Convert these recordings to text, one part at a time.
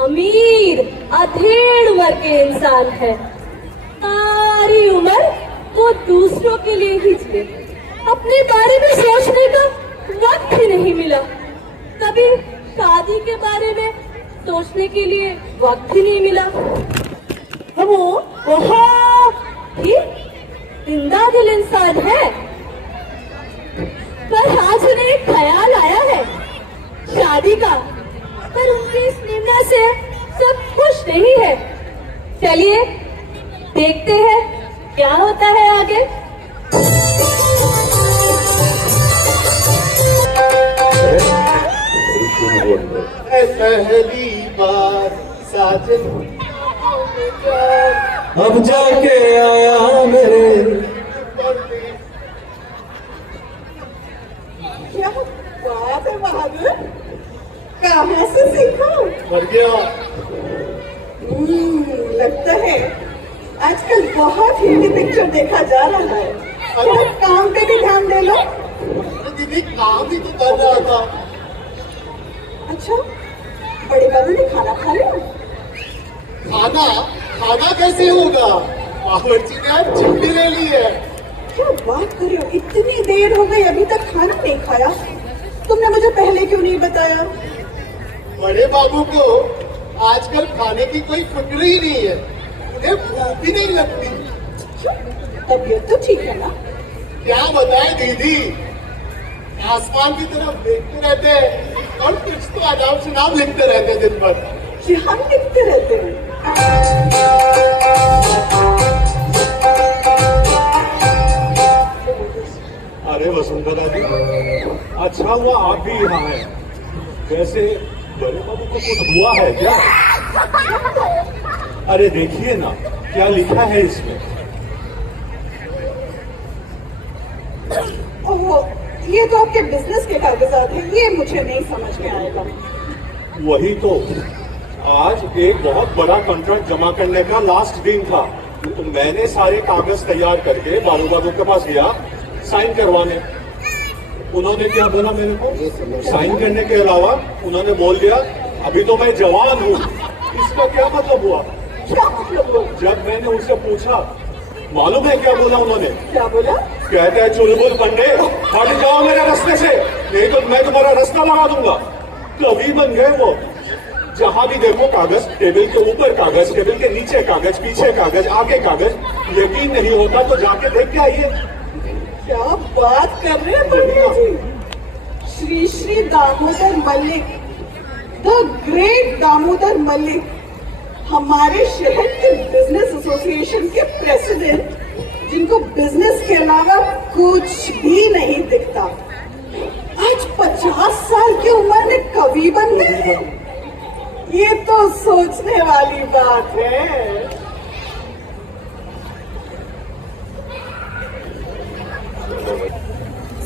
अमीर अधेड़ उम्र के इंसान है। सारी उम्र वो दूसरों के लिए ही जिए, अपने बारे में सोचने का वक्त ही नहीं मिला। कभी शादी के बारे में सोचने के लिए वक्त ही नहीं मिला। वो बहुत ही जिंदा दिल इंसान है, पर आज उन्हें एक ख्याल आया है शादी का, पर उनके इस निर्णय से सब खुश नहीं है। चलिए देखते हैं क्या होता है आगे। पहली बार साजन अब जाके आया मेरे। क्या बात है बहादुर, कहाँ से सीखा? मर गया। लगता है आजकल बहुत हिंदी पिक्चर देखा जा रहा है। थोड़ा काम पे भी ध्यान दे लो। दीदी काम ही तो कर रहा था। अच्छा, बड़े बाबू ने खाना खा लिया? खाना खाना कैसे होगा? बावर्ची ने आज छुट्टी ले ली है। क्या बात कर रहे हो, इतनी देर हो गई अभी तक खाना नहीं खाया? तुमने मुझे पहले क्यों नहीं बताया? बड़े बाबू को आजकल खाने की कोई फिक्र ही नहीं है, उन्हें भूख भी नहीं लगती। क्यों? तबीयत तो ठीक है ना? क्या बताए दीदी, आसमान की तरफ देखते रहते हैं और कुछ तो अनाप शनाप लिखते रहते हैं दिन भर। क्या लिखते रहते हैं? अरे वसुंधरा जी, अच्छा हुआ आप भी यहाँ हैं। वैसे बड़े बाबू को कुछ हुआ है क्या? अरे देखिए ना क्या लिखा है इसमें। ओह, ये तो आपके बिजनेस के कागजात हैं, ये मुझे नहीं समझ में आएगा। वही तो, आज एक बहुत बड़ा कॉन्ट्रैक्ट जमा करने का लास्ट दिन था, तो मैंने सारे कागज तैयार करके बाबू बाबू के पास गया साइन करवाने। उन्होंने क्या बोला मेरे को? साइन करने के अलावा उन्होंने बोल दिया अभी तो मैं जवान हूँ। इसका क्या मतलब हुआ? क्या मतलब हुआ? जब मैंने उनसे पूछा, मालूम है क्या बोला उन्होंने? क्या बोला? कहते हैं चुलबुल पंडे हट जाओ मेरे रास्ते से, नहीं तो मैं तुम्हारा रास्ता लगा दूंगा। कवि बन गए वो। जहां भी देखो कागज, टेबल के ऊपर कागज, टेबल के नीचे कागज, पीछे कागज, आगे कागज। यकीन नहीं होता तो जाके देख के आइए। क्या बात कर रहे हैं पंडित जी? श्री श्री दामोदर मल्लिक, द ग्रेट दामोदर मल्लिक, हमारे शहर के बिजनेस एसोसिएशन के प्रेसिडेंट, जिनको बिजनेस के अलावा कुछ भी नहीं दिखता, आज 50 साल की उम्र में कवि बन गए। ये तो सोचने वाली बात है।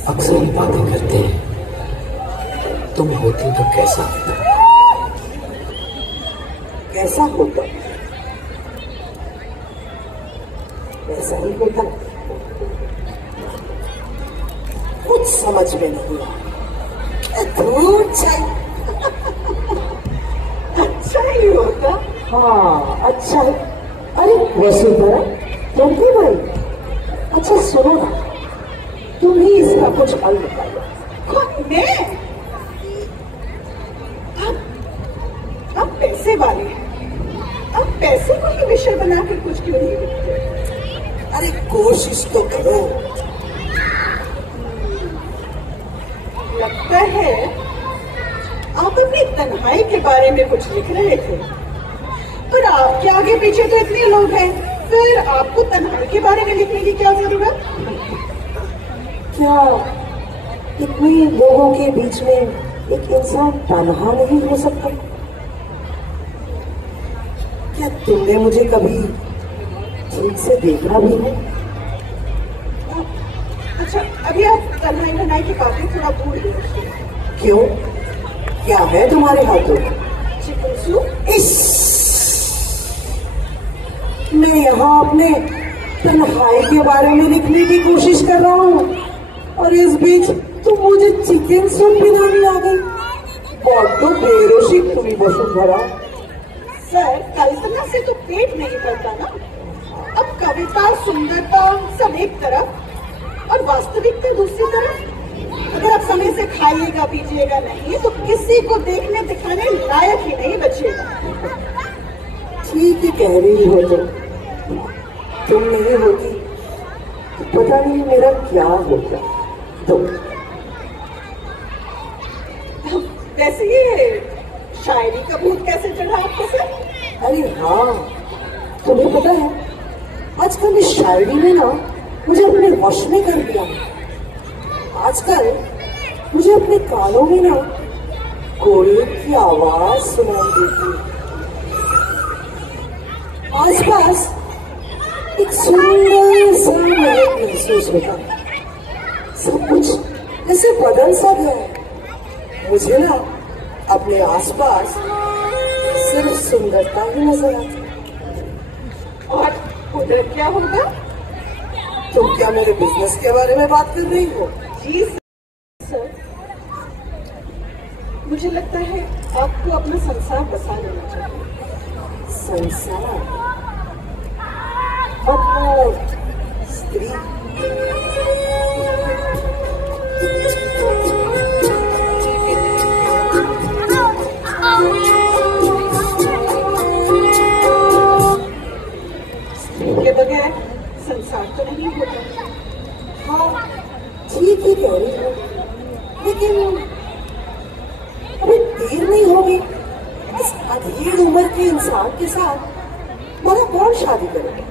अक्सर ही बातें करते हैं, तुम होती तो कैसा होता? कैसा होता? वैसा ही होता। कुछ समझ में नहीं आया। धूल चाहिए। अच्छा ही होता। हाँ, अच्छा है। अरे वसुंधरा, तुम क्यों भाई? अच्छा सुनो ना, तुम ही इसका कुछ हल निकालो। मैं? आप पैसे वाले हैं, आप पैसे को ही विषय बना के कुछ क्यों नहीं लिखते? अरे कोशिश तो करो। लगता है आप अपनी तन्हाई के बारे में कुछ लिख रहे थे, पर आपके आगे पीछे तो इतने लोग हैं, फिर आपको तन्हाई के बारे में लिखने की क्या जरूरत? क्या इतने लोगों के बीच में एक इंसान तन्हा नहीं हो सकता? क्या तुमने मुझे कभी ठीक से देखा भी है? अच्छा, अभी आप तन्हाई तन्हाई की बातें थोड़ा भूल गए। क्यों? क्या है तुम्हारे हाथों में? Chicken soup. मैं यहाँ अपने तन्हाई के बारे में लिखने की कोशिश कर रहा हूँ और इस बीच तुम मुझे चिकन सूप पिलाने आ गई। बहुत तो बेरोशी तुम वसुंधरा। सर, कल्पना से तो पेट नहीं भरता ना। अब कविता, सुंदरता सब एक तरफ और वास्तविकता दूसरी तरफ। अगर आप समय से खाइएगा पीजिएगा नहीं तो किसी को देखने दिखाने लायक ही नहीं बचेगा। ठीक ही कह रही हो तुम नहीं होती तो पता नहीं मेरा क्या होता। वैसे ये शायरी का भूत कैसे चढ़ा आपको सर? अरे हाँ, तुम्हें पता है आजकल इस शायरी में ना मुझे अपने वश में कर दिया। आजकल मुझे अपने कानों में ना कोयल की आवाज सुनाई देती है। आसपास एक सुंदर सा महक महसूस होता। सब कुछ ऐसे बदल सा गया है। मुझे ना अपने आसपास सिर्फ सुंदरता ही नजर आती। और उधर क्या होगा? तुम क्या मेरे बिजनेस के बारे में बात कर रही हो? जी सर, मुझे लगता है आपको अपना संसार बसा लेना चाहिए। संसार? अपना स्त्री? के बगैर संसार तो नहीं होता। हाँ, ठीक ही कह रही हो, लेकिन अभी देर नहीं होगी। इस अधेड़ उम्र के इंसान के साथ मेरा कौन शादी करेगा?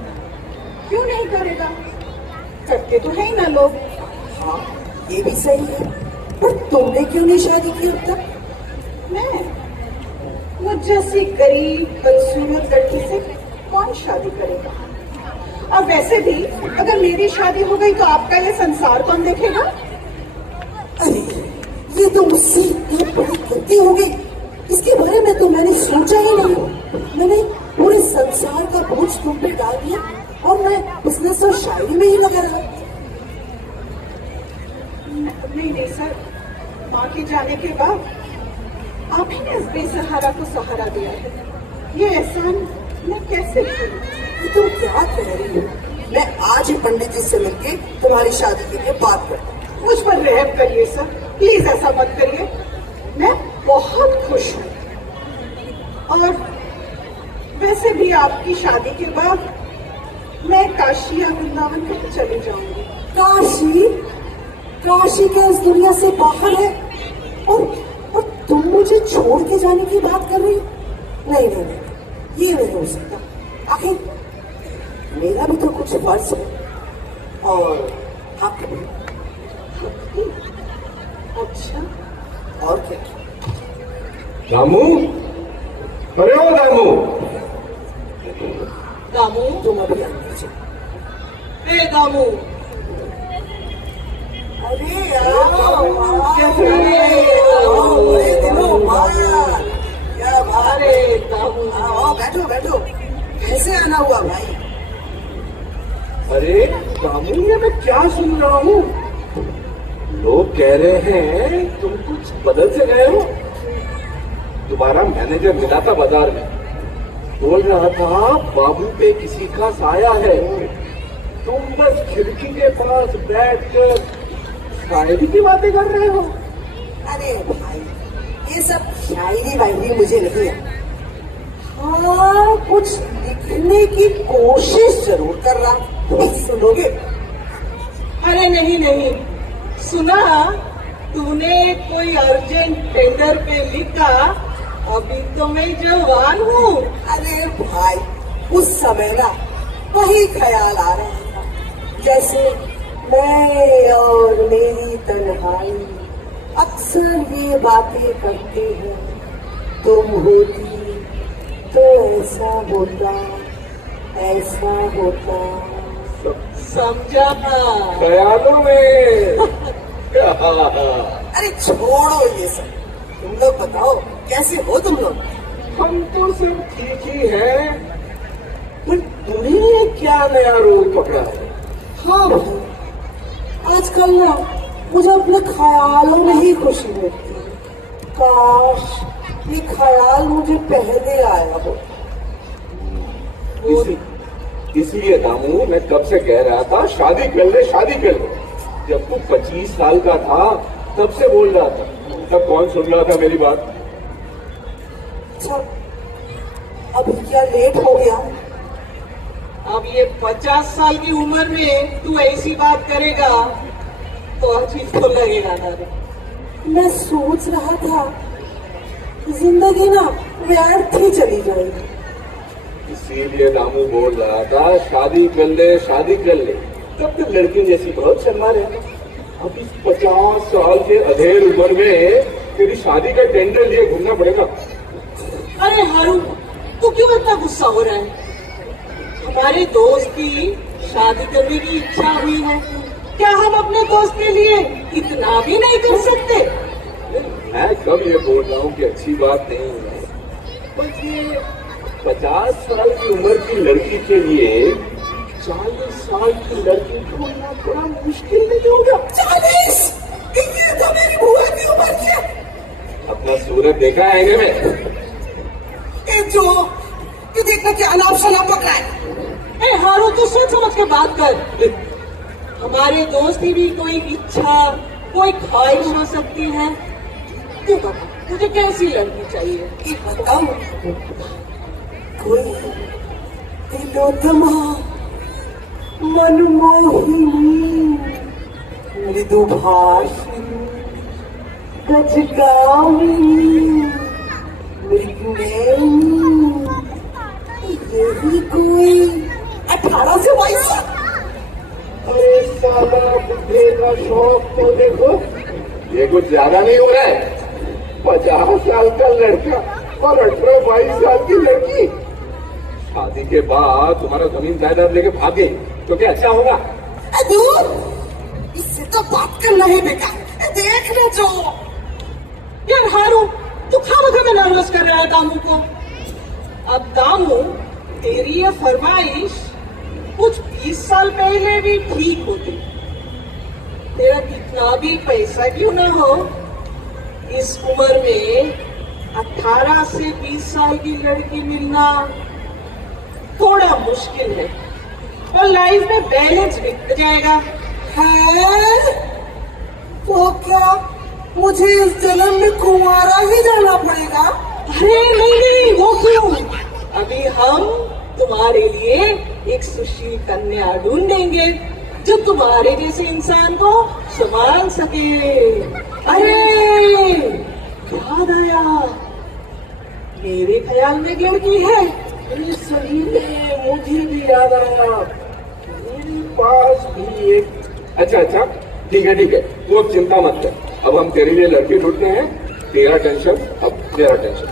क्यों नहीं करेगा? करते तो है ही ना लोग। हाँ, ये भी सही है, पर तुमने क्यों नहीं शादी की अब तक? मैं मुझ जैसी गरीब बदसूरत लड़की से कौन शादी करेगा? अब वैसे भी अगर मेरी शादी हो गई तो आपका ये संसार कौन देखेगा? अरे ये तो मुझसे इतनी बड़ी गलती हो गई, इसके बारे में तो मैंने सोचा ही नहीं। मैंने पूरे संसार का बोझ तुम पे डाल दिया और मैं बिजनेस और शायरी में ही लगा रहा। नहीं सर, माँ के जाने के बाद आप ही ने इस बेसहारा को सहारा दिया है। ये एहसान मैं कैसे भूलूं? तुम क्या कह रही हो? मैं आज ही पंडित जी से मिलके तुम्हारी शादी के लिए बात करता हूँ। मुझ पर रहम करिए सर, प्लीज ऐसा मत करिए। मैं बहुत खुश हूँ और वैसे भी आपकी शादी के बाद मैं काशी या वृंदावन में चली जाऊंगी। काशी? काशी क्या इस दुनिया से बाहर है? और तुम मुझे छोड़ के जाने की बात कर रही हो? नहीं, ये नहीं हो सकता। आखिर मेरा भी तो कुछ फर्ज है और हक भी। अच्छा, और क्या? दामू, अरे ओ दामू, दामू, तुम अभी अंदर चलो। ए दामू, अरे क्या बात है दामू? आओ बैठो। कैसे आना हुआ भाई? अरे दामू, ये मैं क्या सुन रहा हूँ? लोग कह रहे हैं तुम कुछ बदल से गए हो। तुम्हारा मैनेजर मिला था बाजार में, बोल रहा था बाबू पे किसी का साया है। तुम बस खिड़की के पास बैठकर शायरी की बातें कर रहे हो। अरे भाई, ये सब शायरी वायरी मुझे नहीं है। हाँ, कुछ लिखने की कोशिश जरूर कर रहा हूँ। सुनोगे? अरे नहीं, सुना तूने कोई अर्जेंट टेंडर पे लिखा, अभी तो मैं जवान हूँ। अरे भाई, उस समय ना वही ख्याल आ रहा था, जैसे मैं और मेरी तन्हाई अक्सर ये बातें करते हैं। तुम होती तो ऐसा होता। समझा? ख्यालों में। अरे छोड़ो ये सब, तुम लोग बताओ कैसे हो तुम लोग? हम तो सब ठीक ही हैं, पर तुम्हें क्या नया रोल पकड़ा है? हाँ भाई, आजकल ना मुझे अपने ख्यालों में ही खुशी मिलती है। काश ये ख्याल मुझे पहले आया हो, इसलिए दामू मैं कब से कह रहा था शादी कर ले, शादी कर ले। जब तू 25 साल का था तब से बोल रहा था, तब कौन सुन रहा था मेरी बात? अच्छा, अब क्या लेट हो गया? अब ये 50 साल की उम्र में तू ऐसी बात करेगा तो अजीब तो लगेगा ना रे। मैं सोच रहा था जिंदगी ना व्यर्थ ही चली जाएगी। इसीलिए दामू बोल रहा था शादी कर ले, शादी कर ले। तब तक लड़कियों जैसी बहुत शर्मा रहे। अब इस 50 साल के अधेड़ उम्र में तेरी शादी का टेंडर लिए घूमना पड़ेगा। अरे हारू, तू क्यों इतना गुस्सा हो रहा है? हमारे दोस्त की शादी करने की इच्छा हुई है, क्या हम अपने दोस्त के लिए इतना भी नहीं कर सकते? मैं कब ये बोल रहा हूँ कि अच्छी बात नहीं है, बस ये 50 साल की उम्र की लड़की के लिए 40 साल की लड़की ढूंढना बड़ा मुश्किल नहीं होगा। 40? ये तो मेरी बुआ की उम्र की है। अपना सूरत देखा है में? ये देखना क्या अनाप शनाप पक रहा है। ए हारू, तू सोच समझ के बात कर। हमारे दोस्त की भी कोई इच्छा, कोई ख्वाहिश हो सकती है। तू बता, तुझे कैसी लड़की चाहिए? ये बताओ, कोई तिलोत्तमा, मनमोहिनी, मृदुभाषिणी, गजगामिनी, यही कोई 18 से 22 साल। अरे साला बुढ़े का शौक तो देखो, ये कुछ ज्यादा नहीं हो रहा है। 50 साल का लड़का और 18-22 साल की लड़की शादी के बाद तुम्हारा जमीन जायदाद लेके भागे तो क्या अच्छा होगा? दूर, इससे तो बात करना ही बेकार। देखना जो यार हारू, तू खामखा में नर्वस कर रहा है दामू को। अब दामू, तेरी ये फरमाइश कुछ 20 साल पहले भी ठीक होती। तेरा कितना भी पैसा क्यों ना हो, इस उम्र में 18 से 20 साल की लड़की मिलना थोड़ा मुश्किल है और लाइफ में बैलेंस बिगड़ जाएगा। है तो क्या मुझे इस जन्म में कुंवारा ही जाना पड़ेगा? अरे नहीं, वो क्यों? अभी हम तुम्हारे लिए एक सुशील कन्या ढूंढेंगे जो तुम्हारे जैसे इंसान को संभाल सके। अरे याद आया, मेरे ख्याल में एक लड़की है। अरे सही में मुझे भी याद आया, मेरे पास भी एक। अच्छा, ठीक है, तू अब चिंता मत कर। अब हम तेरे लिए लड़की ढूंढते हैं। तेरा टेंशन अब मेरा टेंशन।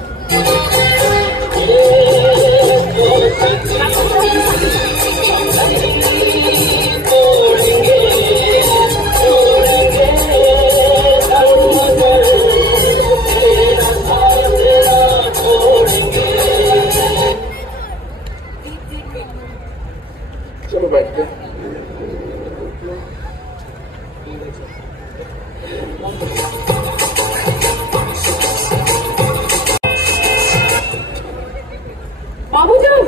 चलो बैठ के। बाबूजान,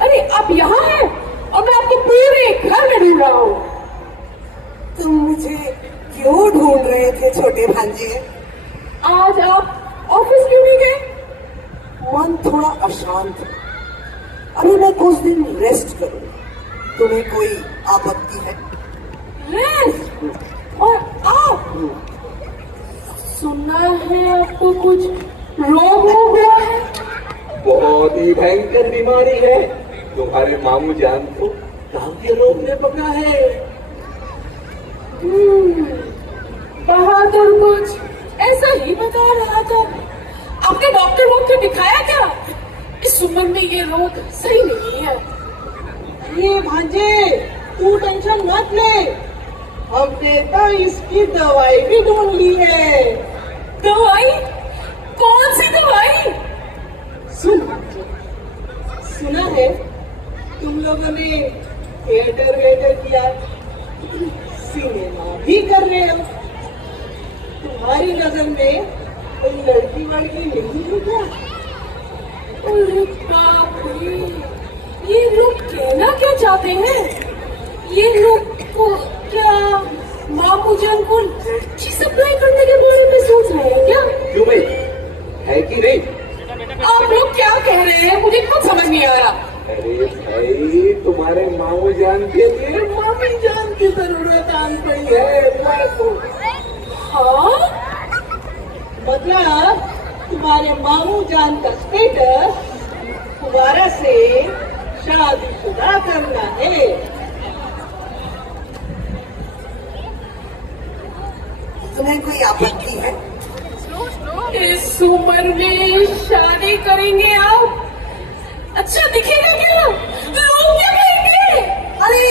अरे आप यहाँ हैं और मैं आपको पूरे घर में ढूंढ रहा हूँ। तुम मुझे क्यों ढूंढ रहे थे छोटे भांजे? आज आप ऑफिस क्यों नहीं गए? मन थोड़ा अशांत है। अभी मैं कुछ दिन रेस्ट करूँ। तुम्हें कोई आपत्ति है? रेस्ट? और आप? सुना है आपको कुछ रोग हो गया है? बहुत ही भयंकर बीमारी है। तुम्हारे मामू जान को काम के रोग ने पका है। बहादुर कुछ ऐसा ही बता रहा था। आपने डॉक्टर दिखाया क्या? इस उम्र में ये रोग सही नहीं है। ये भांजे, तू टेंशन मत ले, हमने तो इसकी दवाई भी ढूंढ ली है। दवाई? कौन सी दवाई? सुना है तुम लोगों ने थिएटर किया, सिनेमा भी कर रहे हो। तुम्हारी नजर में कोई लड़की नहीं है क्या? अरे बाप रे, चाहते हैं? ये लोग को क्या मामू जान को सप्लाई करने के बारे में सोच रहे हैं क्या? क्यों भाई, है कि नहीं? आप लोग क्या कह रहे हैं? मुझे कुछ समझ नहीं आ रहा। अरे भाई, तुम्हारे मामू जान के लिए मामी जान की जरूरत आन पड़ी है। हाँ, मतलब तुम्हारे मामू जान का स्टेटस तुम्हारा से शादीशुदा करना है। तुम्हें कोई आपत्ति है? इस उम्र में शादी करेंगे आप? अच्छा दिखेगा क्या? लोग क्या कहेंगे? अरे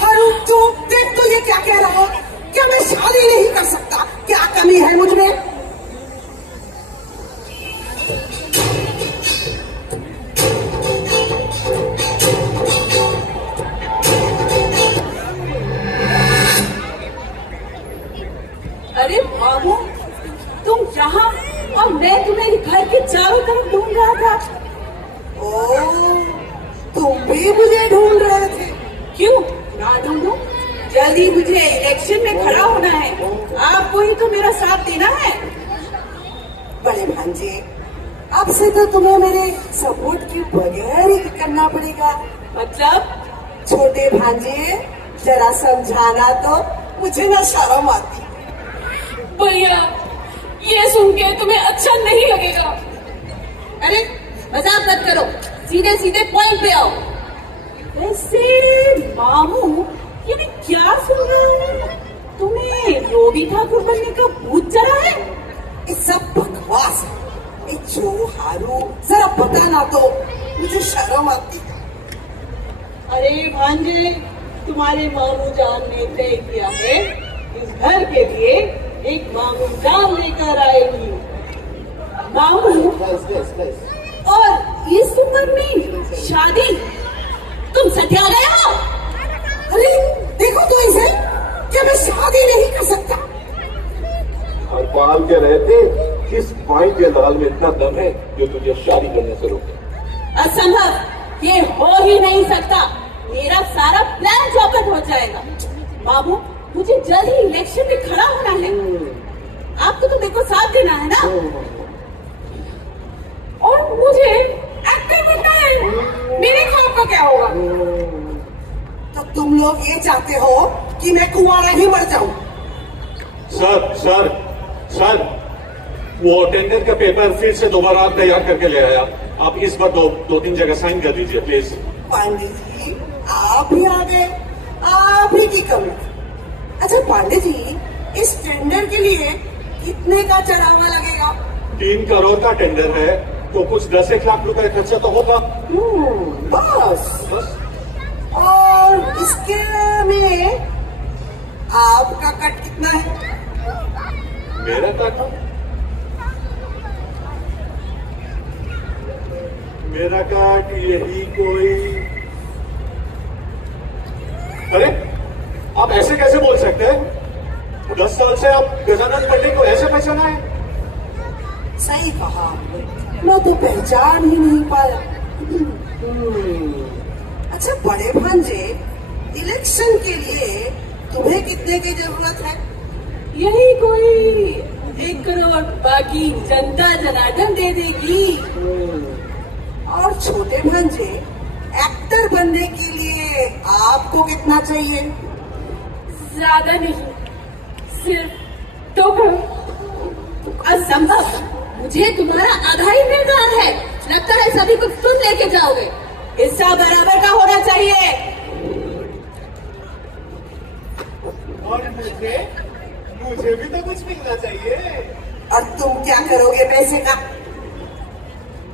हरू, तो देख तो ये क्या कह रहा है? क्या मैं शादी नहीं कर सकता? क्या कमी है मुझ में? अरे बाबू, तुम यहाँ और मैं तुम्हें घर के चारों तरफ ढूंढ रहा था। ओ, तुम भी मुझे ढूंढ रहे थे? क्यों ना ढूंढूं? जल्दी मुझे इलेक्शन में खड़ा होना है। आपको ही तो मेरा साथ देना है। बड़े भांजे, अब से तो तुम्हें मेरे सपोर्ट के बगैर ही करना पड़ेगा। मतलब? छोटे भांजे, जरा समझाना तो, मुझे ना शर्म आती। भैया, ये सुन के तुम्हें अच्छा नहीं लगेगा। अरे मजाक मत करो, सीधे सीधे पॉइंट पे आओ। वैसे मामू, ये मैं क्या सुन रहा हूँ? तुम्हें रोबी ठाकुर बनने का भूत चढ़ा है? ये सब बकवास है। ये जो हारू, जरा बताना तो, मुझे शर्म आती। अरे भांजे, तुम्हारे मामू जान ने तय किया है इस घर के लिए एक मामू जान लेकर आएगी। मामू और इस उम्र में शादी? तुम सत्या गए हो? अरे देखो तो इसे, क्या मैं शादी नहीं कर सकता? और बाल के रहते किस भाई के लाल में इतना दम है जो तुझे शादी करने से रोके? असंभव, ये हो ही नहीं सकता। मेरा सारा प्लान चौपट हो जाएगा। बाबू, मुझे जल्द ही इलेक्शन में खड़ा होना है। आपको तो मेरे को साथ देना है ना? और मुझे एक्टर बनना है। मेरे ख्वाब का क्या होगा? तो तुम लोग ये चाहते हो कि मैं कुंवारा ही मर जाऊं? सर सर सर, वो टेंडर का पेपर फिर से दोबारा आप तैयार करके ले आया। आप इस बार दो तीन जगह साइन कर दीजिए प्लीज। पांडे जी, आप ही आ गए, आप ही की कमी। अच्छा पांडे जी, इस टेंडर के लिए कितने का चढ़ावा लगेगा? 3 करोड़ का टेंडर है, तो कुछ 10-1 लाख रुपए खर्चा तो होगा। बस। और इसके में आपका कट कितना है? मेरा कट? मेरा कट यही कोई। अरे आप ऐसे कैसे बोल सकते हैं? 10 साल से आप गजानन पंडित को ऐसे पहचाना है? सही कहा, मैं तो पहचान ही नहीं पाया। अच्छा बड़े भांजे, इलेक्शन के लिए तुम्हें कितने की जरूरत है? यही कोई 1 करोड़, बाकी जनता जनार्दन दे देगी। और छोटे भांजे, एक्टर बनने के लिए आपको कितना चाहिए? ज्यादा नहीं, सिर्फ 2 करोड़। असंभव, मुझे तुम्हारा आधा ही मिल रहा है। लगता है सभी कुछ तुम लेके जाओगे। हिस्सा बराबर का होना चाहिए। और मुझे भी तो कुछ मिलना चाहिए। और तुम क्या करोगे पैसे का?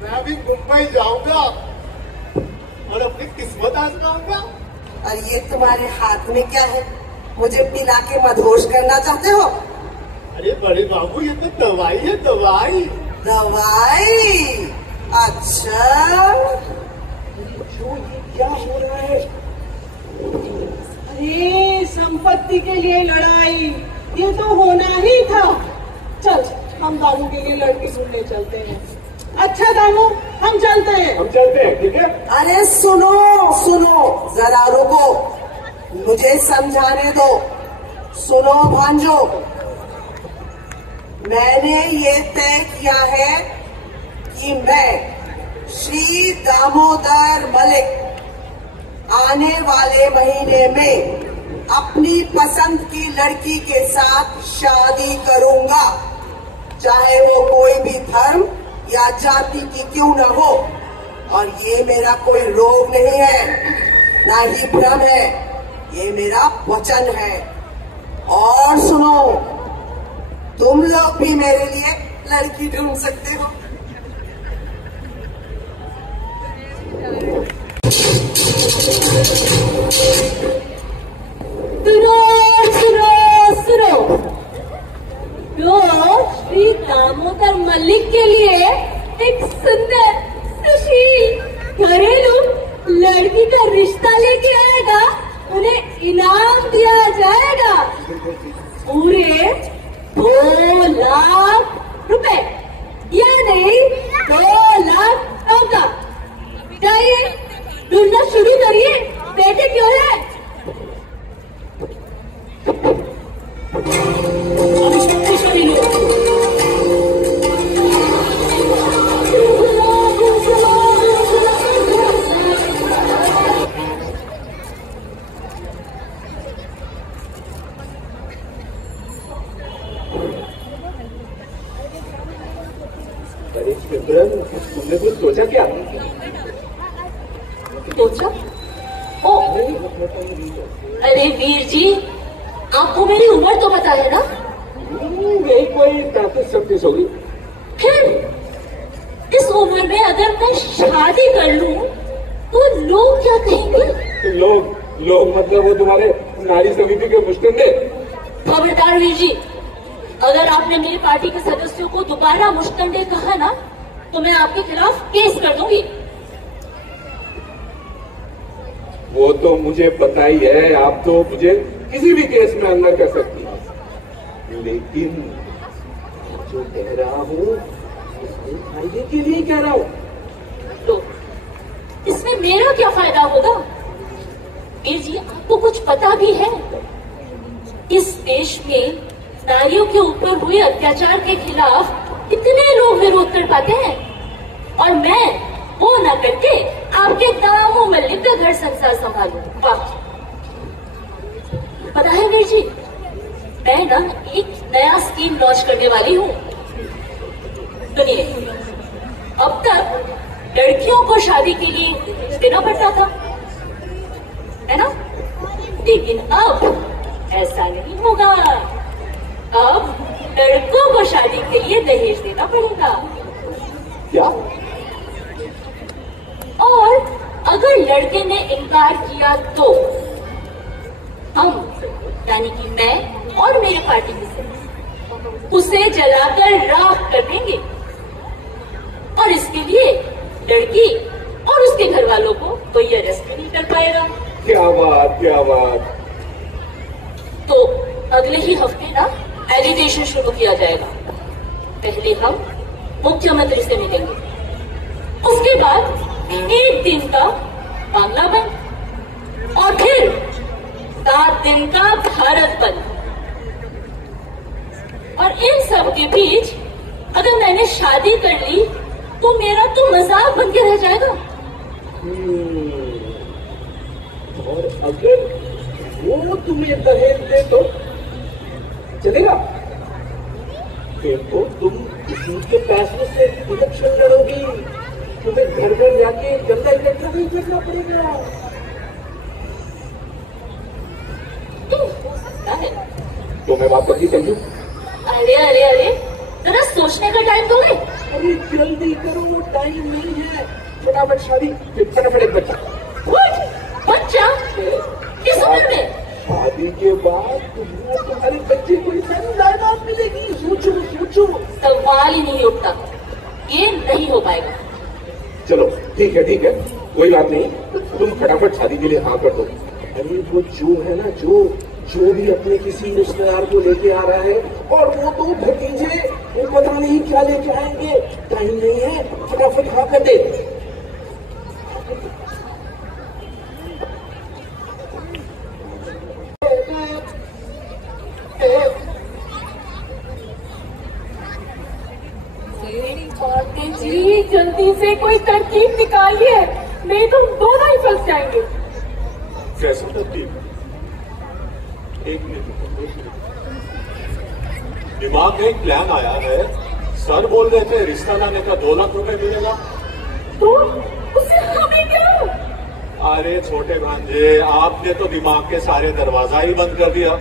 मैं भी मुंबई जाऊंगा और अपनी किस्मत आजमाऊंगा। और ये तुम्हारे हाथ में क्या है? मुझे पिला के मदहोश करना चाहते हो? अरे बड़े बाबू, ये तो दवाई है, दवाई। दवाई? अच्छा, ये क्या हो रहा है? अरे संपत्ति के लिए लड़ाई, ये तो होना ही था। चल, हम बाबू के लिए लड़की ढूंढने चलते हैं। अच्छा दामू, हम चलते हैं। हम चलते हैं, ठीक है? अरे सुनो सुनो, जरा रुको, मुझे समझाने दो। सुनो भांजो, मैंने ये तय किया है कि मैं श्री दामोदर मलिक आने वाले महीने में अपनी पसंद की लड़की के साथ शादी करूंगा, चाहे वो कोई भी धर्म या जाति की क्यों न हो। और ये मेरा कोई रोग नहीं है, ना ही भ्रम है, ये मेरा वचन है। और सुनो, तुम लोग भी मेरे लिए लड़की ढूंढ सकते हो। सुनो सुनो सुनो, तो श्री दामोदर मलिक के लिए एक सुंदर सुशील घरेलू लड़की का रिश्ता लेके आएगा, उन्हें इनाम दिया जाएगा पूरे 2 लाख रुपए, या नहीं 2 लाख टका। जाइए, ढूंढना शुरू करिए, बेटे क्यों है? तुमने कुछ सोचा क्या? सोचा? ओ, अरे वीर जी, आपको मेरी उम्र तो पता है ना? यही कोई 35-36 होगी। फिर इस उम्र में अगर मैं शादी कर लूं तो लोग क्या कहेंगे? लोग मतलब वो तुम्हारे नारी समिति के मुश्तंडे। खबरदार वीर जी, अगर आपने मेरी पार्टी के सदस्यों को दोबारा मुश्तंडे कहा ना, तो मैं आपके खिलाफ केस कर दूंगी। वो तो मुझे पता ही है, आप तो मुझे किसी भी केस में अंदर कर सकती हैं, लेकिन जो कह रहा हूँ उसमें फायदे के लिए कह रहा हूँ। तो इसमें मेरा क्या फायदा होगा? वीर जी, आपको कुछ पता भी है? इस देश में नारियों के ऊपर हुए अत्याचार के खिलाफ कितने लोग विरोध कर पाते हैं, और मैं वो न करके आपके दामू मलिक का घर संसार संभालूं। वाह! पता है वीर जी, मैं ना एक नया स्कीम लॉन्च करने वाली हूँ। सुनिए, अब तक लड़कियों को शादी के लिए देना पड़ता था, है ना? लेकिन अब ऐसा नहीं होगा। अब लड़कों को शादी के लिए दहेज देना पड़ेगा। क्या? और अगर लड़के ने इनकार किया तो हम, यानी कि मैं और मेरे पार्टी के सदस्य, उसे जलाकर राख कर देंगे, और इसके लिए लड़की और उसके घर वालों को कोई अरेस्ट नहीं कर पाएगा। क्या बात, क्या बात। तो अगले ही हफ्ते ना एजुकेशन शुरू किया जाएगा। पहले हम मुख्यमंत्री से मिलेंगे, उसके बाद 1 दिन का बांग्ला बंद, और फिर 7 दिन का भारत बंद। और इन सब के बीच अगर मैंने शादी कर ली तो मेरा तो मजाक बन के रह जाएगा। और अगर वो तुम्हें दहेज दे तो चलेगा? फिर तो तुम किसी के पैसों से इलेक्शन लड़ोगी, तुम्हें घर घर जाके चंदा इकट्ठा नहीं करना पड़ेगा। तो मैं बात करती समझू? अरे अरे अरे, जरा सोचने का टाइम दोगे? अरे जल्दी करो, टाइम नहीं है। फटाफट शादी, फिर फटाफट एक बच्चा। बच्चा? किस उम्र में? शादी के बाद तुम्हारे बच्चे को सारी जायदाद मिलेगी। सोचो सोचो। सवाल ही नहीं उठता, ये नहीं हो पाएगा। चलो ठीक है, कोई बात नहीं, तुम फटाफट शादी के लिए हाँ कर दो। अरे वो जो है ना, जो भी अपने किसी रिश्तेदार को लेके आ रहा है, और वो तो भतीजे वो पता नहीं क्या लेके आएंगे, टाइम नहीं है, फटाफट हाँ कर दे। जी जल्दी से कोई तरकीब निकालिए, नहीं तो दोनों ही फंस जाएंगे। कैसे तरकीब? एक मिनट, दिमाग में एक प्लान आया है। सर बोल रहे थे रिश्ता लाने का 2 लाख रुपए मिलेगा। तो उससे हमें क्या? अरे छोटे भांजे, आपने तो दिमाग के सारे दरवाजा ही बंद कर दिया।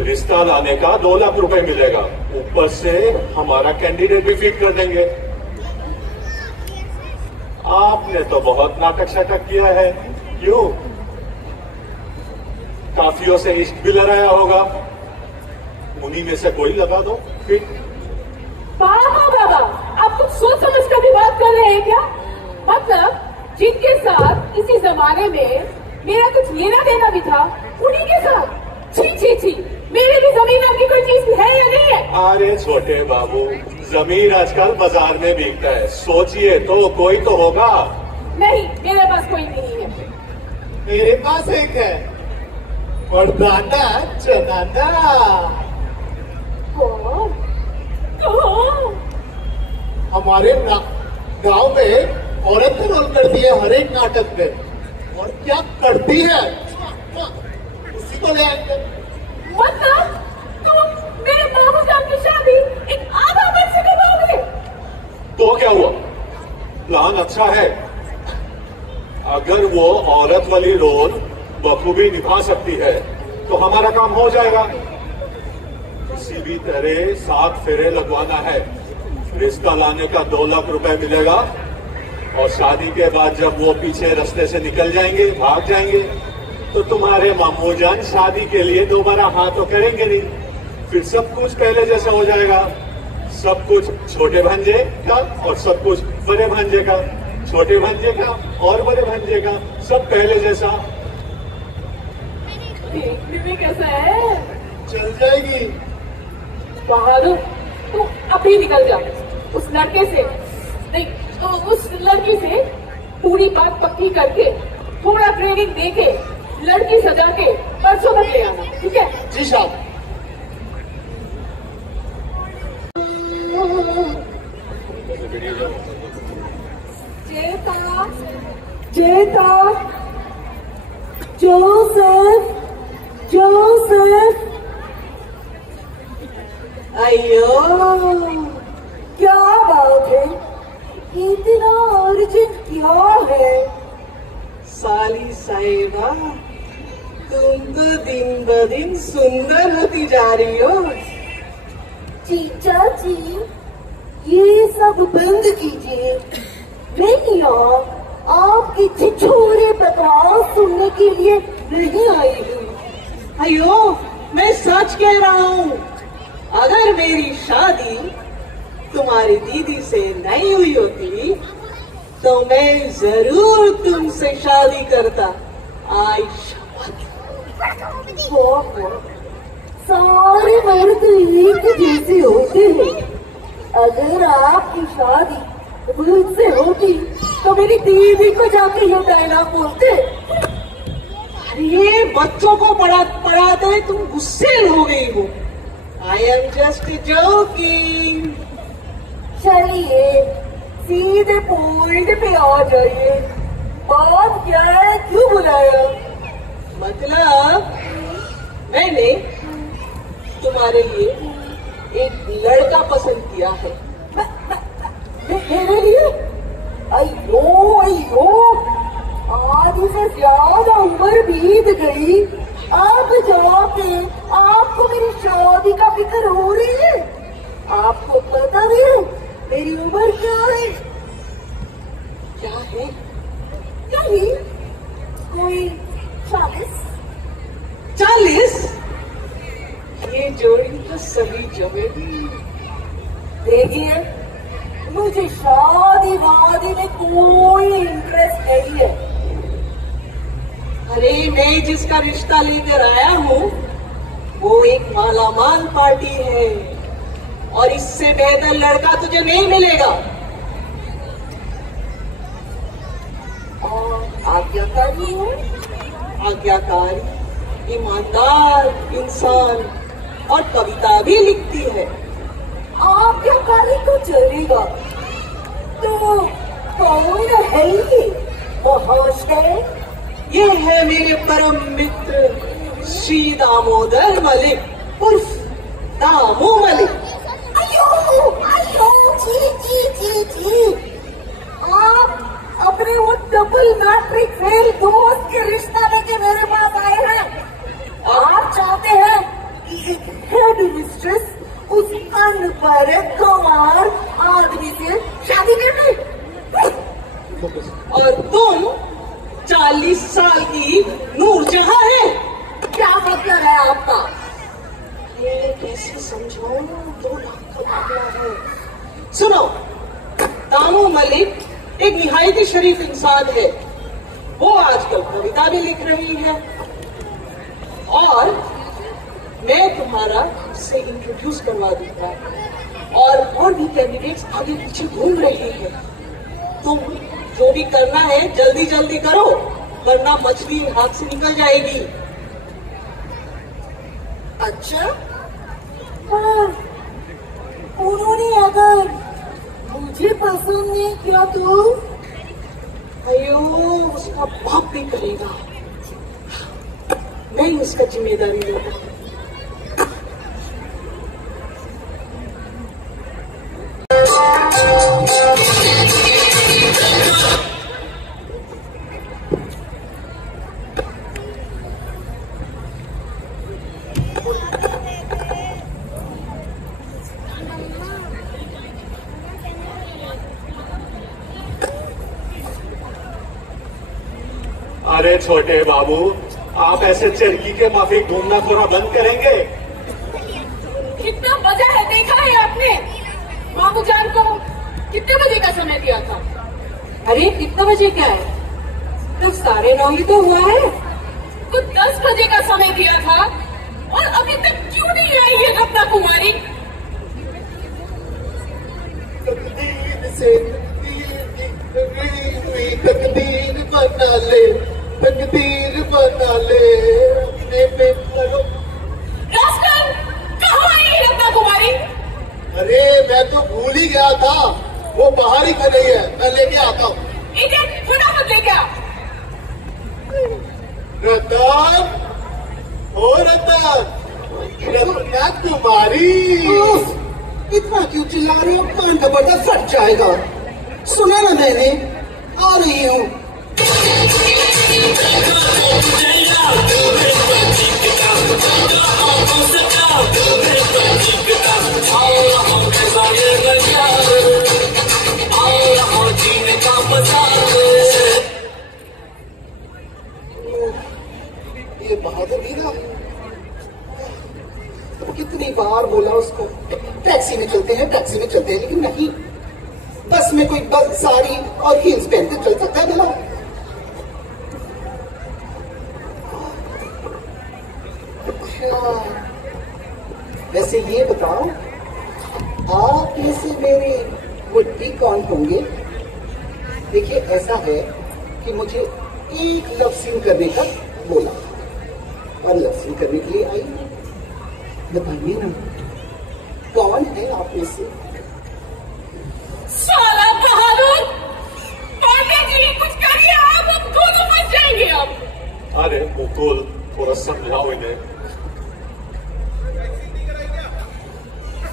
रिश्ता लाने का 2 लाख रुपए मिलेगा, ऊपर से हमारा कैंडिडेट भी फिक्स कर देंगे। आपने तो बहुत नाटक शाटक किया है, क्यों? काफियों से इश्क भी लड़ाया होगा, उन्हीं में से कोई लगा दो फिर। बाबा आप कुछ सोच समझ कर भी बात कर रहे हैं क्या? मतलब जिनके साथ किसी जमाने में मेरा कुछ लेना देना भी था, उन्हीं के साथ? छी, मेरी भी जमीन आपकी कोई चीज है या नहीं है? अरे छोटे बाबू, जमीन आजकल बाजार में बिकता है, सोचिए तो कोई तो होगा। नहीं, मेरे पास कोई नहीं है। मेरे पास एक है, मर्दाना जनाना। हमारे गांव में औरत ने रोल करती है हर एक नाटक में, और क्या करती है उसी को ले आएंगे। मतलब तुम मेरे मामू जान की शादी एक आधा वर्ष से करवाओगे? तो क्या हुआ? प्लान अच्छा है, अगर वो औरत वाली रोल बखूबी निभा सकती है तो हमारा काम हो जाएगा। किसी भी तरह 7 फेरे लगवाना है, रिश्ता लाने का 2 लाख रुपए मिलेगा, और शादी के बाद जब वो पीछे रास्ते से निकल जाएंगे, भाग जाएंगे, तो तुम्हारे मामू जान शादी के लिए दोबारा हाँ तो करेंगे नहीं, फिर सब कुछ पहले जैसा हो जाएगा। सब कुछ छोटे भांजे का और सब कुछ बड़े भांजे का, छोटे भांजे का और बड़े भांजे का, सब पहले जैसा। देखने में कैसा है? चल जाएगी। बहादुर, तू अभी निकल जा। उस लड़के से नहीं तो उस लड़की से पूरी बात पक्की करके, थोड़ा ट्रेनिंग देके, लड़की सजा के परसों तक ले आना, ठीक है? जी साहब। चेता, जोसेफ, अयो क्या बात है, इतना अर्जेंट क्या है? साली साहिबा, तुम तो दिन ब दिन सुंदर होती जा रही हो। चीचा जी, ये सब बंद कीजिए। मैं यहाँ आपकी छिछोरे बकवास सुनने के लिए नहीं आई हूँ। अयो, मैं सच कह रहा हूँ, अगर मेरी शादी तुम्हारी दीदी से नहीं हुई होती तो मैं जरूर तुमसे शादी करता। सारे मर्द एक जैसे होते हैं। अगर आपकी शादी मुझसे होती तो मेरी दीदी को जाके ये डायलॉग बोलते। अरे बच्चों को पढ़ाते तुम गुस्से हो गई हो। I am just joking. चलिए सीधे पॉइंट पे आ जाइए, बात क्या है, क्यों बुलाया? मतलब मैंने तुम्हारे लिए एक लड़का पसंद किया है। मेरे लिए? अयो, आधी से ज्यादा उम्र बीत गई, अब जाके आपको मेरी शादी का फिक्र हो रही है? आपको पता भी है मेरी उम्र क्या है? क्या है? कोई 40? ये जोड़ी तो सही जमेगी। देखिए, मुझे शादी वादी में कोई इंटरेस्ट नहीं है। अरे मैं जिसका रिश्ता लेकर आया हूँ वो एक मालामाल पार्टी है, और इससे बेहतर लड़का तुझे नहीं मिलेगा। आज्ञाकारी हो, आज्ञाकारी, ईमानदार इंसान, और कविता भी लिखती है। आज्ञाकारी तो चलेगा, तो कौन है ये महाशय? ये है मेरे परम मित्र श्री दामोदर मलिक उर्फ दामू मलिक। अयो अयो, जी जी जी जी, आप अपने वो डबल मैट्रिक फेल दोस्त के रिश्ता लेके मेरे पास आए हैं। आप चाहते हैं कि एक हेड मिस्ट्रेस उस अनपढ़ गंवार आदमी से शादी कर ले, और तुम 40 साल की नूरजहां है। क्या मतलब है आपका? ये कैसे समझाऊं? 2 लाख का मामला है। सुनो, दामू मलिक एक निहायती शरीफ इंसान है। वो आजकल कविता भी लिख रही है, और मैं तुम्हारा से इंट्रोड्यूस करवा दूंगा। और भी कैंडिडेट्स आगे पीछे घूम रहे हैं। तुम जो भी करना है जल्दी जल्दी करो, वरना मछली हाथ से निकल जाएगी। अच्छा, हाँ, उन्होंने अगर मुझे पसंद नहीं किया तो? अयो, उसका बाप भी करेगा, मैं ही उसका जिम्मेदारी लूंगा। अरे छोटे बाबू, आप ऐसे चरखी के माफिक घूमना थोड़ा बंद करेंगे? कितना बजा है देखा है आपने? मामू जान को कितने बजे का समय दिया था? अरे कितना बजे क्या है? तो 9:30 ही तो हुआ है। तो 10 बजे का समय दिया था, और अभी तक क्यों नहीं आई है रत्ना कुमारी? तकदीर से तकदीर बना ले, तकदीर बना ले अपने पे करो। रास्कल, कहाँ आई रत्ना कुमारी? अरे मैं तो भूल ही गया था, वो बाहर ही कर रही है, मैं लेके आता हूँ। इधर फटाफट लेके आ। रतन, ओ रतन, रत्ना कुमारी। इतना क्यों चिल्ला रहे हो? कान का पर्दा फट जाएगा। सुना ना मैंने, आ रही हूँ। ये बहादुर भी ना, कितनी बार बोला उसको टैक्सी में चलते हैं, टैक्सी में चलते हैं, लेकिन नहीं। बस में कोई बस साड़ी और हील्स पहन के चल सकता है भला? वैसे ये बताओ, आप में से मेरे वुड-बी कौन होंगे? देखिए, ऐसा है कि मुझे एक लव सीन करने का बोला, और लव सीन करने के लिए आई। बताइए ना, कौन है आप में से? साला बहादुर, पांडे जी कुछ करिए, आप हम दोनों फंस जाएंगे अब। अरे मुकुल, थोड़ा समझाओ इन्हें।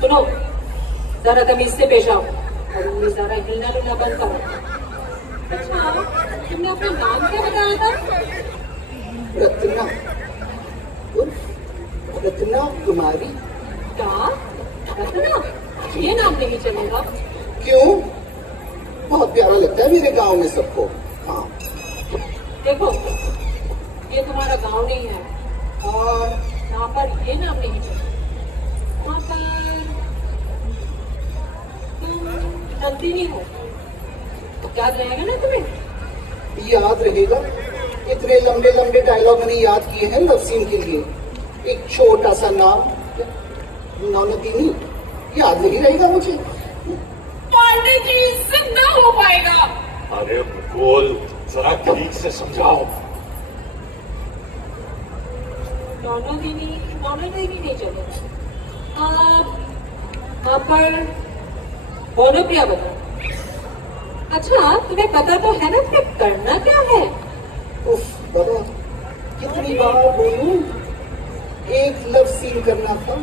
सुनो, जरा तमीज से पेश आओ, और उन्हें जरा हिलना डुलना बंद करो। अच्छा, तुमने अपना नाम क्या बताया था? रत्ना, रत्ना कुमारी। क्या? रत्ना? ये नाम नहीं चलेगा। क्यों? बहुत प्यारा लगता है मेरे गांव में सबको। हाँ, देखो, ये तुम्हारा गांव नहीं है, और यहाँ पर ये नाम नहीं चलेगा। वहाँ पर तुम नंदिनी हो, याद रहेगा ना तुम्हें? याद रहेगा। इतने लंबे लंबे डायलॉग मैंने याद किए हैं लव सीन के लिए। एक छोटा सा नाम, नौनदिनी, याद नहीं रहेगा मुझे। पांडे जी इससे ना हो पाएगा। अरे बोल, जरा ठीक से समझाओ। मोनोदेवी नहीं चलेगा। पर मोनोप्रिया बता। अच्छा, तुम्हें पता तो है ना कि करना क्या है? उफ बाबा, कितनी बार बोलूं, एक लव सीन करना था,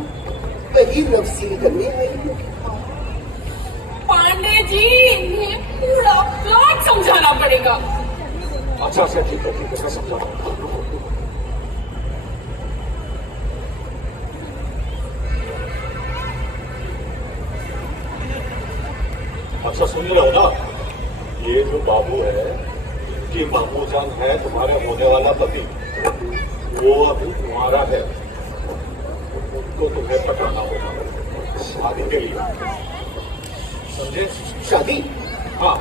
वही लव सीन करने आई हूँ। पांडे जी, इन्हें पूरा प्लॉट समझाना पड़ेगा। अच्छा ठीक है, मैं समझा। अच्छा सुन रहे हो ना, ये जो बाबू है कि मामू जान है तुम्हारे होने वाला पति, वो अभी तुम्हारा है, तो तुम्हें पटाना होगा शादी के लिए, समझे? शादी? हाँ।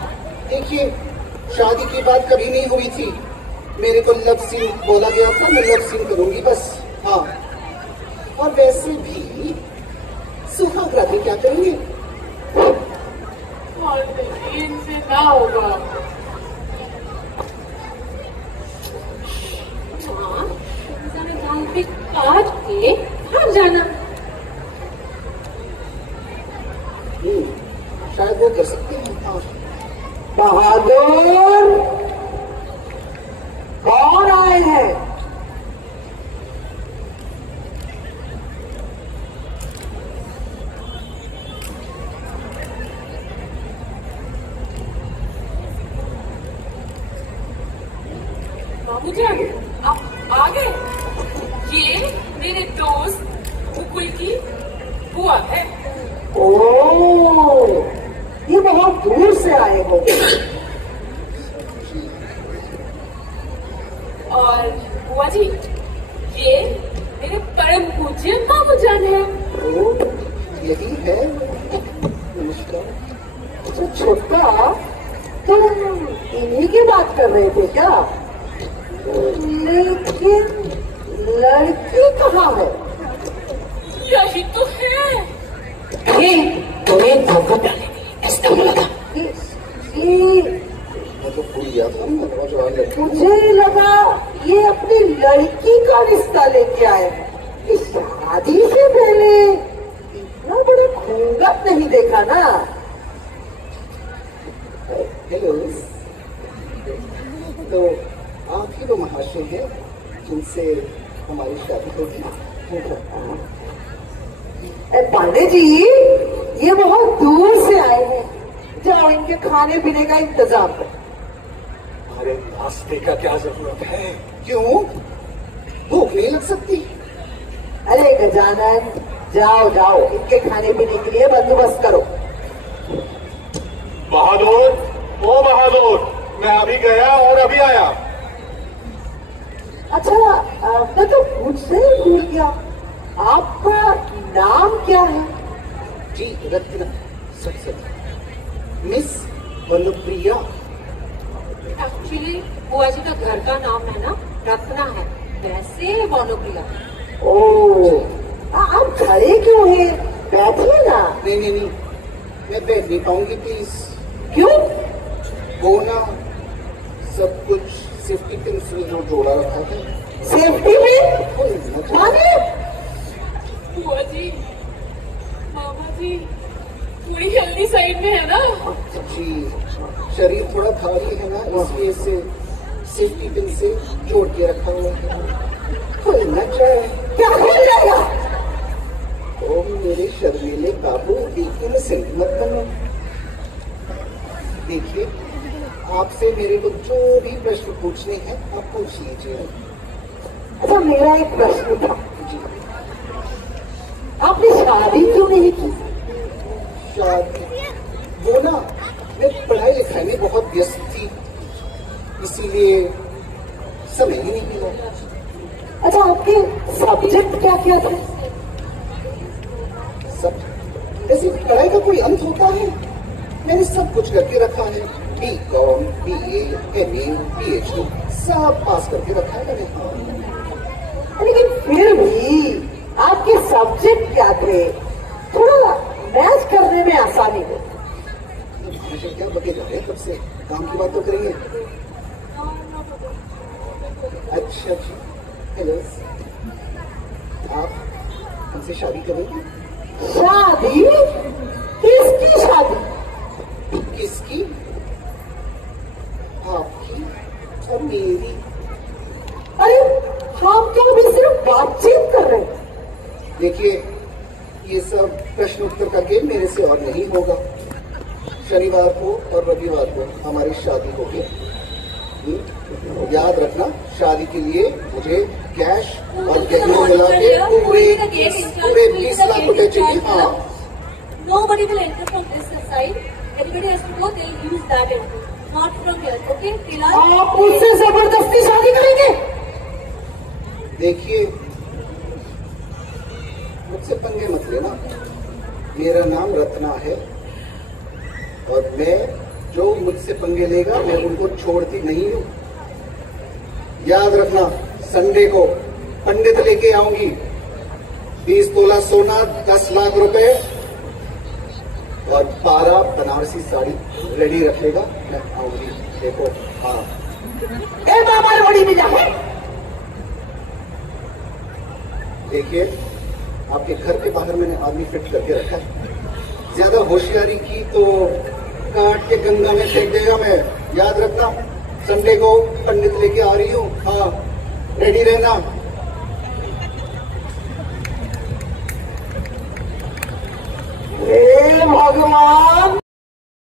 देखिए, शादी की बात कभी नहीं हुई थी। मेरे को लव सीन बोला गया था, मैं लव सीन करूंगी बस। हाँ, और वैसे भी सुहाग रात क्या करेंगे? इनसे ना होगा। दाल पे काट के हार जाना। शायद वो कर सकते हैं। हाँ। बहादुर, कौन आए हैं? बाबूजान, आप आ गए। ये मेरे दोस्त मुकुल की बुआ है। ओह, ये बहुत दूर से आए हो। और बुआ जी, ये मेरे परम पूज्य बाबूजान है। ओह, यही है। नमस्कार। अच्छा छोटा, तुम इन्हीं की बात कर रहे थे क्या? लेकिन लड़की कहाँ है? यही तो है। ये तुम्हें धोखा डालेगी, इसका लगा। ये मैं तो भूल गया था, नौजवान लड़की। मुझे लगा ये अपनी लड़की का रिश्ता लेके आए हैं। इस शादी से पहले इतना बड़ा खूंगत नहीं देखा ना। हेलो, तो आप ही वो महाशय हैं जिनसे हमारी शादी होगी? पांडे जी, ये बहुत दूर से आए हैं, जाओ इनके खाने पीने का इंतजाम करो। अरे नाश्ते का क्या जरूरत है? क्यों, भूख नहीं लग सकती? अरे गजानन, जाओ जाओ इनके खाने पीने के लिए बंदोबस्त करो। बहादुर, ओ बहादुर, मैं अभी गया और अभी आया। अच्छा, मैं तो पूछने ही भूल गया, आपका नाम क्या है? जी, रत्ना सरस्वती, मिस वनप्रिया। एक्चुअली बुआ जी का घर का नाम है ना रत्ना है, वैसे मोनोप्रिया। ओह, आप खड़े क्यों हैं? बैठिए ना। नहीं, मैं बैठ नहीं पाऊंगी प्लीज। क्यों? वो ना सब कुछ सेफ्टी पिन से जो जोड़ा रखा था। सेफ्टी में? माने? बुआ जी, मामा जी, पूरी हेल्दी साइड में है ना। जी, शरीर थोड़ा भारी है ना, इसलिए से सेफ्टी पिन से जोड़ के रखा हुआ है। कोई न जाए, क्या हो जाएगा? ओ मेरे शर्मीले बाबू, इनोसेंट मत बनो। देखिए, आपसे मेरे को जो भी प्रश्न पूछने हैं आप पूछ लीजिए। अच्छा, मेरा एक प्रश्न था, जी, आपने शादी क्यों नहीं की? शादी? वो ना, मैं पढ़ाई लिखाई में बहुत व्यस्त थी, इसीलिए समय ही नहीं मिला। अच्छा, आपके सब्जेक्ट क्या क्या थे? सब ऐसी पढ़ाई का कोई अंत होता है? मैंने सब कुछ करके रखा है। BCom, BA, MA, PhD सब पास करके रखा है मैंने। लेकिन फिर भी आपके सब्जेक्ट क्या थे? थोड़ा मैच करने में आसानी हो। हमेशा क्या बके जा रहे हैं, कब से काम की बात तो करेंगे। अच्छा अच्छा, हेलो, आप हमसे शादी करेंगे? शादी? किसकी शादी? किसकी? आपकी और मेरी। अरे हम तो अभी सिर्फ बातचीत कर रहे हैं। देखिए, ये सब प्रश्न उत्तर का गेम मेरे से और नहीं होगा। शनिवार को और रविवार को हमारी शादी होगी। याद रखना, शादी के लिए मुझे कैश और गहने मिला के पूरे 20 लाख रुपए चाहिए। हाँ, Nobody will enter from this side. Anybody has to go, they'll use that entry. Not from here, okay? Tilan? आप मुझसे जबरदस्ती शादी करेंगे? देखिए, मुझसे पंगे मत लेना। मेरा नाम रत्ना है और मैं जो मुझसे पंगे लेगा मैं उनको छोड़ती नहीं हूँ। याद रखना, संडे को पंडित लेके आऊंगी। 20 तोला सोना, 10 लाख रुपए और 12 बनारसी साड़ी रेडी रखेगा। मैं आऊंगी, देखो। हाँ, ए मामा रोड़ी में जाए। देखिए, आपके घर के बाहर मैंने आदमी फिट करके रखा है। ज्यादा होशियारी की तो काट के गंगा में फेंक देगा मैं। याद रखना, संडे को पंडित लेके आ रही हूँ। हाँ, रेडी रहना। हे भगवान,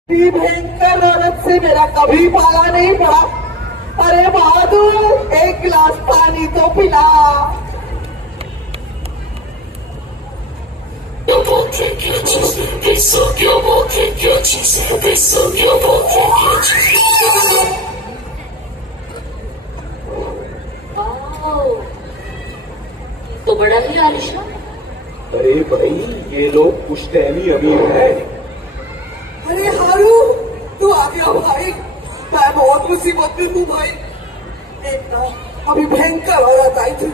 इतनी भयंकर औरत से मेरा कभी पाला नहीं पड़ा। अरे बहादुर, एक गिलास पानी तो पिला। क्या बात है, क्या चीज है पैसा, क्या बात है, क्या चीज है पैसा, क्या बात है, क्या चीज है। तो बड़ा ही आलिशान। अरे भाई, ये लोग पुश्तैनी अमीर है। अरे हारू, तू आ गया भाई। मैं बहुत मुसीबत में हूँ भाई। एक ना अभी भयंकर औरत आई थी,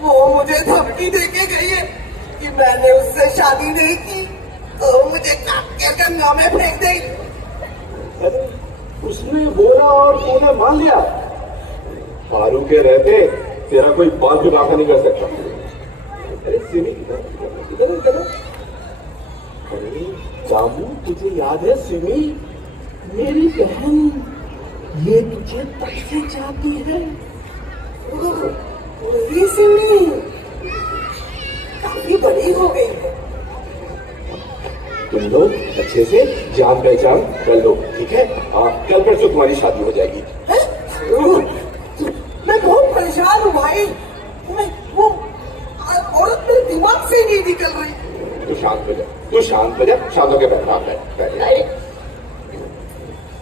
वो मुझे धमकी देके गई है कि मैंने उससे शादी नहीं की तो मुझे काट के गंगा में फेंक देगी। अरे उसने बोला और तूने मान लिया। हारू के रहते तेरा कोई बात भी बात नहीं कर सकता। अरे सिमी इधर। अरे जामू, तुझे याद है सिमी, मेरी बहन ये तुझे तब से चाहती है। ये सिमी काफी बड़ी हो गई है। तुम लोग अच्छे से जान पहचान कर लो, ठीक है? कल परसों तुम्हारी शादी हो जाएगी। मैं बहुत परेशान हूँ भाई। वो औरत मेरे दिमाग से नहीं निकल रही। तू शांत हो जा, शांत होकर बैठा है।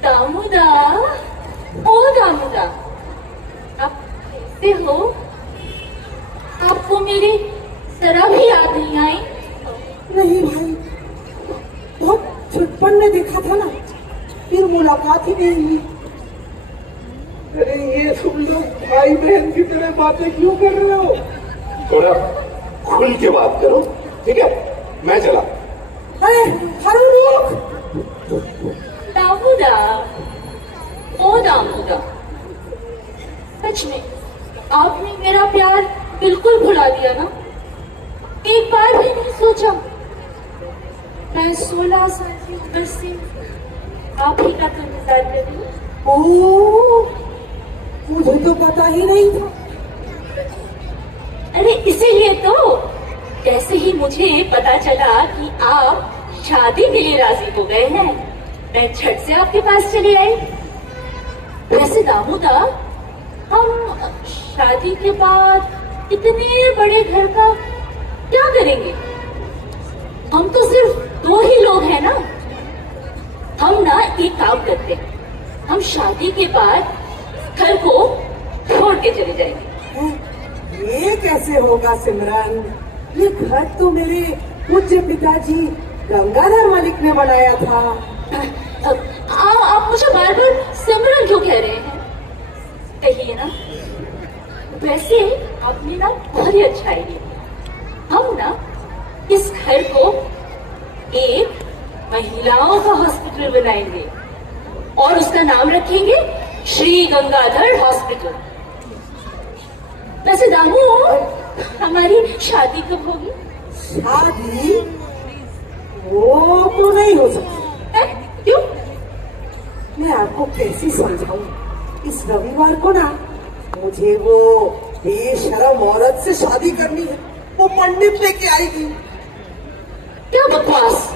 दामोदा, ओ दामोदा, आप कैसे हो? आपको मेरी जरा भी याद नहीं आई? नहीं भाई, बहुत छुटपन में देखा था ना, फिर मुलाकात ही नहीं हुई। अरे ये तुम लोग भाई बहन की तरह बातें क्यों कर रहे हो? थोड़ा खुल के बात करो, ठीक है? मैं चला। अरे हारू रुक। दामोदा, ओ दामोदा, सच में आपने मेरा प्यार बिल्कुल भुला दिया ना? एक बार भी नहीं सोचा? मैं 16 साल की उम्र से आप ही का तो इंतजार कर रही हूँ। ओह, मुझे तो पता ही नहीं था। अरे इसीलिए तो जैसे ही मुझे पता चला कि आप शादी के लिए राजी हो गए हैं, मैं झट से आपके पास चली आई। वैसे दामोदा, हम शादी के बाद इतने बड़े घर का क्या करेंगे? हम तो सिर्फ 2 ही लोग हैं ना। हम ना एक काम करते हैं, हम शादी के बाद घर को छोड़ के चले जाएंगे। ये कैसे होगा सिमरन? ये घर तो मेरे पूज्य पिताजी गंगाधर मलिक ने बनाया था। आप मुझे बार बार सिमरन क्यों कह रहे हैं? कहिए ना। वैसे आपने ना बहुत ही अच्छा आइडिया। हम ना इस घर को एक बनाएंगे और उसका नाम रखेंगे श्री गंगाधर हॉस्पिटल। वैसे दामू, हमारी शादी कब होगी? शादी वो तो नहीं हो सकती। क्यों? मैं आपको कैसे समझाऊं? इस रविवार को ना मुझे वो बेशरम औरत से शादी करनी है। वो पंडित लेके आएगी। क्या बकवास।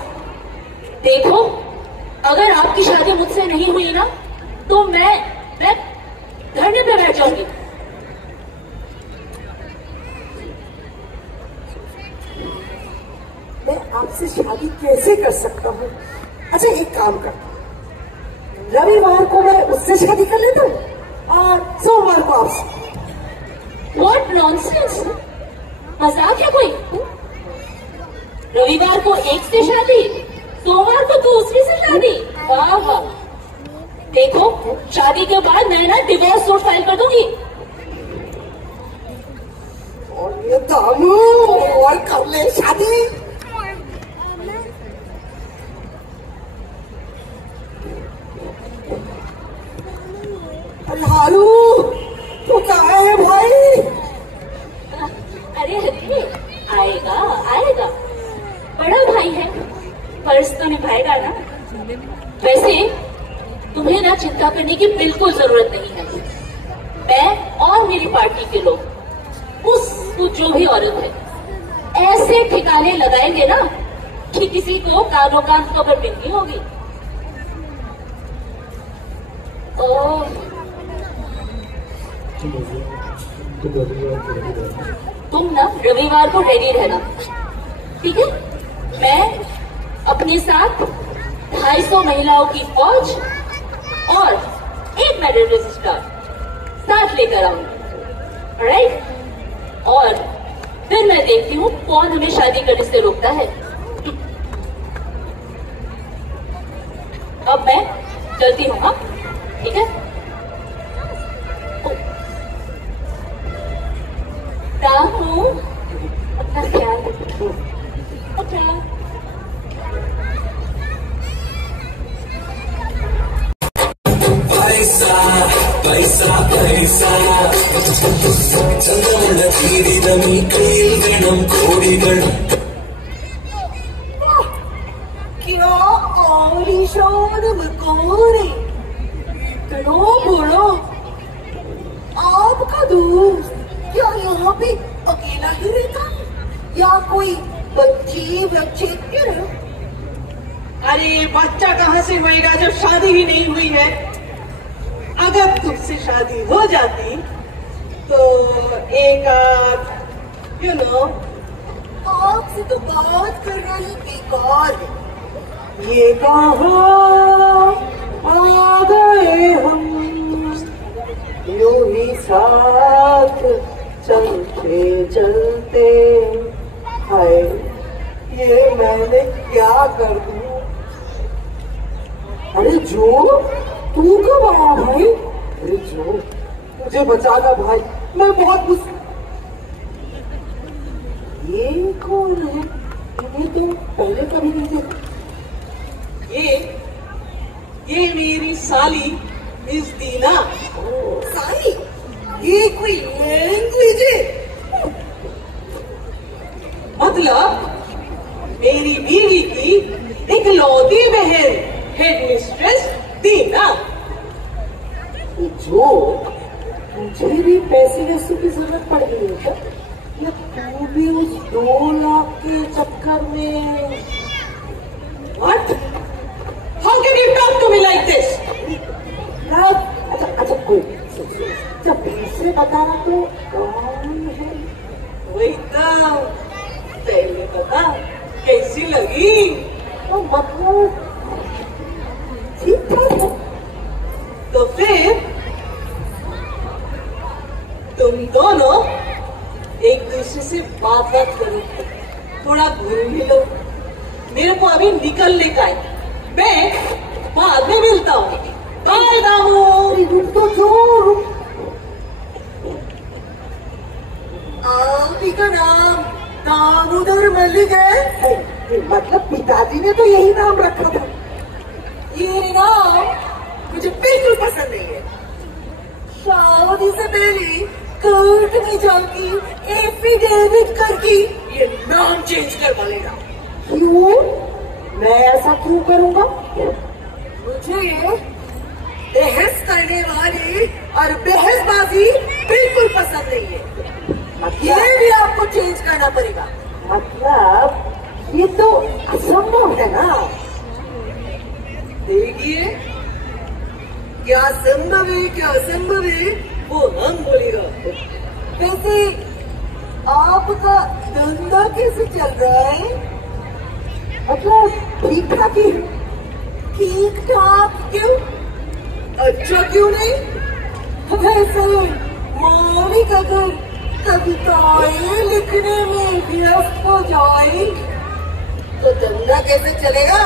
देखो, अगर आपकी शादी मुझसे नहीं हुई ना तो मैं धरने पे बैठ जाऊंगी। मैं आपसे शादी कैसे कर सकता हूँ? अच्छा एक काम कर, रविवार को मैं उससे शादी कर लेता हूँ और सोमवार को आपसे। What nonsense! मजाक है कोई? रविवार को एक से शादी, सोमवार को दूसरी से शादी। वाह वाह। देखो, शादी के बाद मैं ना डिवोर्स सूट फाइल कर दूंगी। और ये दामू और कर ले शादी। लालू तू कहाँ है भाई? अरे अरे, आएगा आएगा, बड़ा भाई है, फर्ज तो निभाएगा ना। वैसे तुम्हें ना चिंता करने की बिल्कुल जरूरत नहीं है। मैं और मेरी पार्टी के लोग उस जो भी औरत है ऐसे ठिकाने लगाएंगे ना कि किसी को कानों कान खबर मिलनी होगी। तुम ना रविवार को रेडी रहना, ठीक है? मैं अपने साथ 250 महिलाओं की फौज और एक मेडल रजिस्ट्रार साथ लेकर आऊंगी, राइट? और फिर मैं देखती हूँ कौन हमें शादी करने से रोकता है। अब मैं चलती हूँ, हाँ? ठीक है? रामू, अपना ख्याल रखो। अच्छा। पैसा पैसा पैसा ചന്തമുള്ള ജീവിതം ഈ കയ്യിൽ വേണം കോടികൾ. क्या आलीशान मकान है, इतना बड़ा। आपका दोस्त क्या यहाँ पे अकेला ही रहता है या कोई बच्चे बच्चे क्यों? अरे बच्चा कहाँ से होएगा जब शादी ही नहीं हुई है। अगर तुमसे शादी हो जाती तो एक यू नो आपसे तो बात करना ही बेकार है। ये कहाँ आ गए हम, यूं ही साथ चलते चलते। हाय ये मैंने क्या कर दूं? अरे जो तू कब आया भाई? अरे जो मुझे बचाना भाई, मैं बहुत ये कौन है? ये तो पहले कभी नहीं देखा। ये मेरी साली मिस दीना। साली? ये कोई लैंग्वेज है? मतलब मेरी बीवी की इकलौती बहन हेड मिस्ट्रेस दीना। जो मुझे भी पैसे वैसे की जरूरत पड़ गई है क्या? या तू भी उस 2 लाख के चक्कर में? What? How can you talk to me like this? अच्छा कोई जब से बताना तो कौन है? वही तो पहले बता कैसी लगी? तो मतलब ठीक है। तो फिर तुम दोनों एक दूसरे से बात करो, थोड़ा घूम भी लो। मेरे को अभी निकलने का है, मैं बाद में मिलता हूँ। बाय दामू। तो जो आपी का नाम दामोदर मल्लिक है? मतलब पिताजी ने तो यही नाम रखा था। ये शादी से पहले कोर्ट में जाके एफिडेविट करके ये नाम चेंज करवा लेना। क्यों? मैं ऐसा क्यों करूंगा? मुझे बहस करने वाले और बहसबाजी बिल्कुल पसंद नहीं है। ये भी आपको चेंज करना पड़ेगा। मतलब ये तो असंभव है ना। देखिए, क्या संभव है क्या असंभव है वो हम बोलेगा। वैसे आपका धंधा कैसे चल रहा है? मतलब ठीक ठाक ही। ठीक ठाक क्यों? अच्छा क्यों नहीं? वैसे मालिक अगर कविताएं लिखने में व्यस्त हो जाए तो धंधा कैसे चलेगा?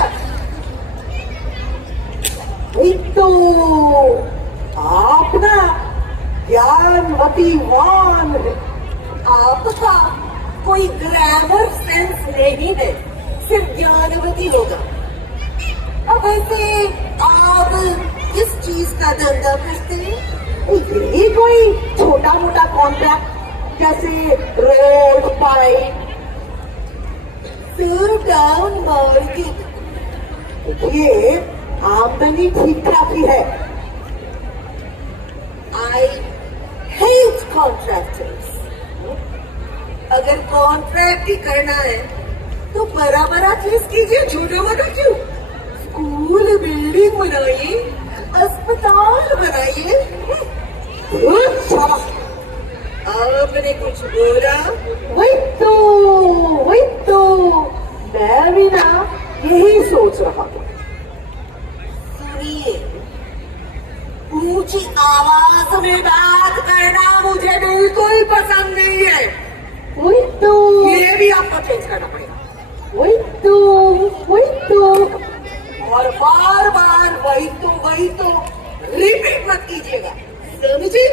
तो आप ना ज्ञानवतीवान है। आपका कोई ग्रामर सेंस नहीं है, सिर्फ ज्ञानवती होगा। अब वैसे आप किस चीज का धंधा करते हैं? ये कोई छोटा मोटा कॉन्ट्रैक्ट जैसे रोड पाइप, डाउन मार्केट। ये आमदनी ठीक ठाक ही है। I hate contractors. अगर कॉन्ट्रैक्ट ही करना है तो बड़ा बड़ा चीज कीजिए, छोटा मोटा क्यों? स्कूल बिल्डिंग बनाइए, अस्पताल बनाइए। आपने कुछ बोला? वही तो मैं भी ना यही सोच रहा था। सुनिए, ऊंची आवाज में बात करना मुझे बिल्कुल पसंद नहीं है। वही तो ये भी आपको चेंज करना पड़ेगा। वही तो और बार बार वही तो रिपीट मत कीजिएगा, समझे?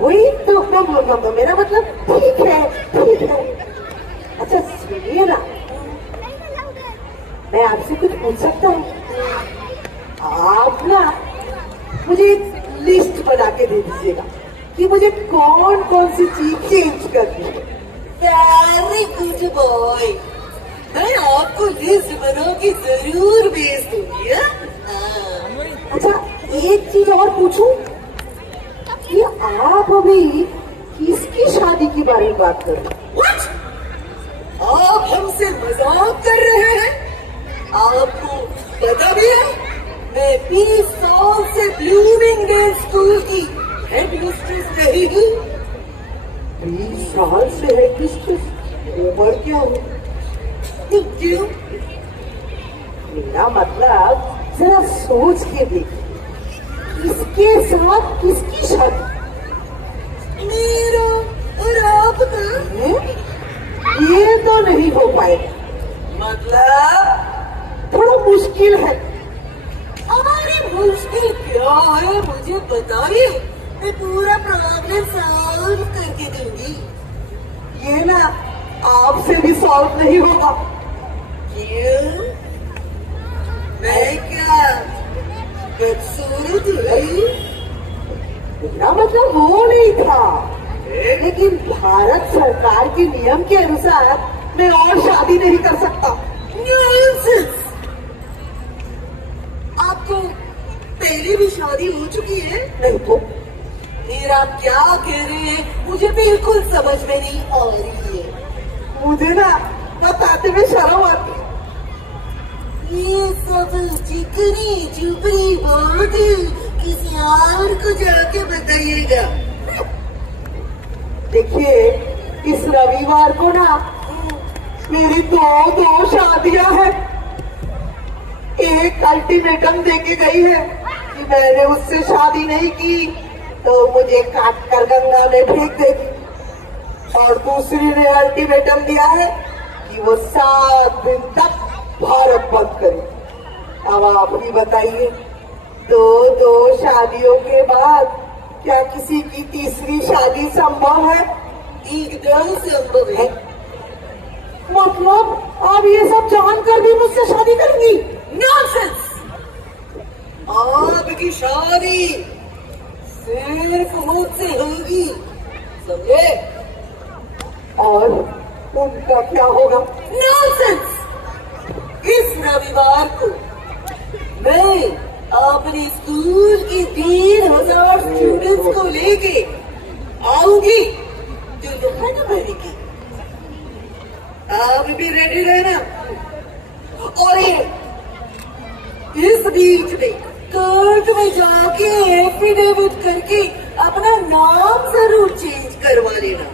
वही तो मेरा मतलब ठीक है। अच्छा सुनिए ना, मैं आपसे कुछ पूछ सकता हूँ? आप ना मुझे लिस्ट बना के दे दीजिएगा कि मुझे कौन कौन सी चीज चेंज करनी है। वेरी गुड बॉय, मैं आपको लिस्ट बना के जरूर भेज दूंगी। अच्छा एक चीज और पूछूं कि आप अभी किसकी शादी के बारे में बात कर रहे हैं? आप हमसे मजाक कर रहे हैं? आपको पता भी है मैं 20 साल से ब्लूमिंगडेल स्कूल की हेडमिस्ट्रेस रही हूँ। 20 साल से हेडमिस्ट्रेस? उम्र क्या हो? क्यों? मेरा मतलब जरा सोच के देखिए, इसके साथ किसकी शादी? मेरा और आपका? ये तो नहीं हो पाएगा। मतलब थोड़ा मुश्किल है। हमारी मुश्किल क्या है मुझे बताइए, मैं पूरा प्रॉब्लम सॉल्व करके दूंगी। ये ना आपसे भी सॉल्व नहीं होगा। क्यों? मैं क्या बदसूरत हूँ? मेरा मतलब वो नहीं था, लेकिन भारत सरकार के नियम के अनुसार मैं और शादी नहीं कर सकता। आपको पहले भी शादी हो चुकी है? नहीं तो फिर आप क्या कह रहे हैं मुझे बिल्कुल समझ में नहीं आ रही है। मुझे ना बताते में शर्म आती है। ये सब चिकनी चुपड़ी बात किसी और को जाके बताइएगा। देखिए, इस रविवार को ना मेरी दो शादियां हैं। एक अल्टीमेटम देके गई है कि मैंने उससे शादी नहीं की तो मुझे काट कर गंगा में फेंक देगी, और दूसरी ने अल्टीमेटम दिया है कि वो 7 दिन तक भारत बंद करे। अब आप ही बताइए, दो शादियों के बाद क्या किसी की तीसरी शादी संभव है? एकदम संभव है। मतलब आप ये सब जानकर भी मुझसे शादी करेंगी? नॉनसेंस! आपकी शादी सिर्फ मुझसे होगी, समझे? और उनका क्या होगा? नॉनसेंस! इस रविवार को मैं अपने स्कूल की 3000 स्टूडेंट्स को लेके आऊंगी दुल्हन बनेगी। आप भी रेडी रहना। और इस बीच में कोर्ट में जाके एफिडेविट करके अपना नाम जरूर चेंज करवा लेना।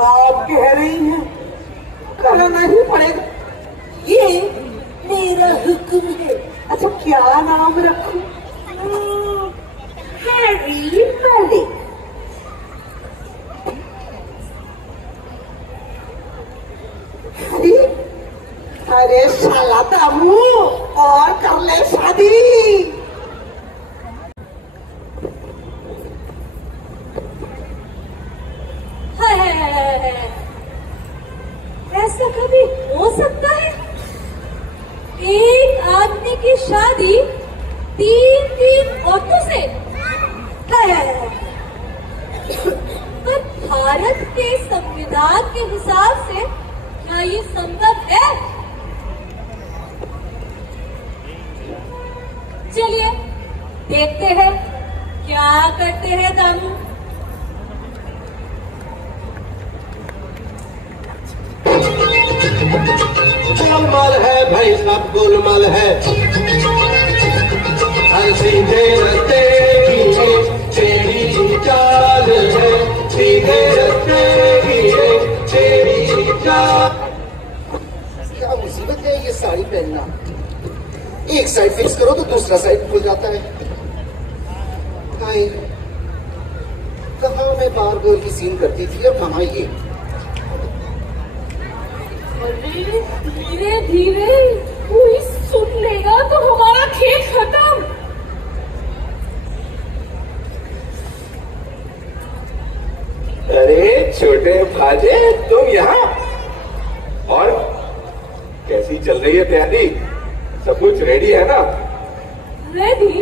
आप कह रही हैं करना ही पड़ेगा, ये मेरा हुक्म है। अच्छा क्या नाम रखूं? हैरी मलिक। अरे शाला दामू, और कर ले शादी। ऐसा कभी हो सकता है? एक आदमी की शादी 3 औरतों से? पर भारत के संविधान के हिसाब से क्या ये संभव है? चलिए देखते हैं क्या करते हैं दामू। गोलमाल है भाई साहब, गोलमाल है। हर सीधे रस्ते की तेरी चाल है, सीधे रस्ते की तेरी चाल। क्या मुसीबत है ये साड़ी पहनना? एक साइड फिक्स करो तो दूसरा साइड खुल जाता है। कहाँ मैं बार गोल की सीन करती थी और कहाँ ये? धीरे धीरे कोई सुन लेगा तो हमारा खेल खत्म। अरे छोटे भाजे, तुम यहाँ? और कैसी चल रही है तैयारी? सब कुछ रेडी है ना? रेडी?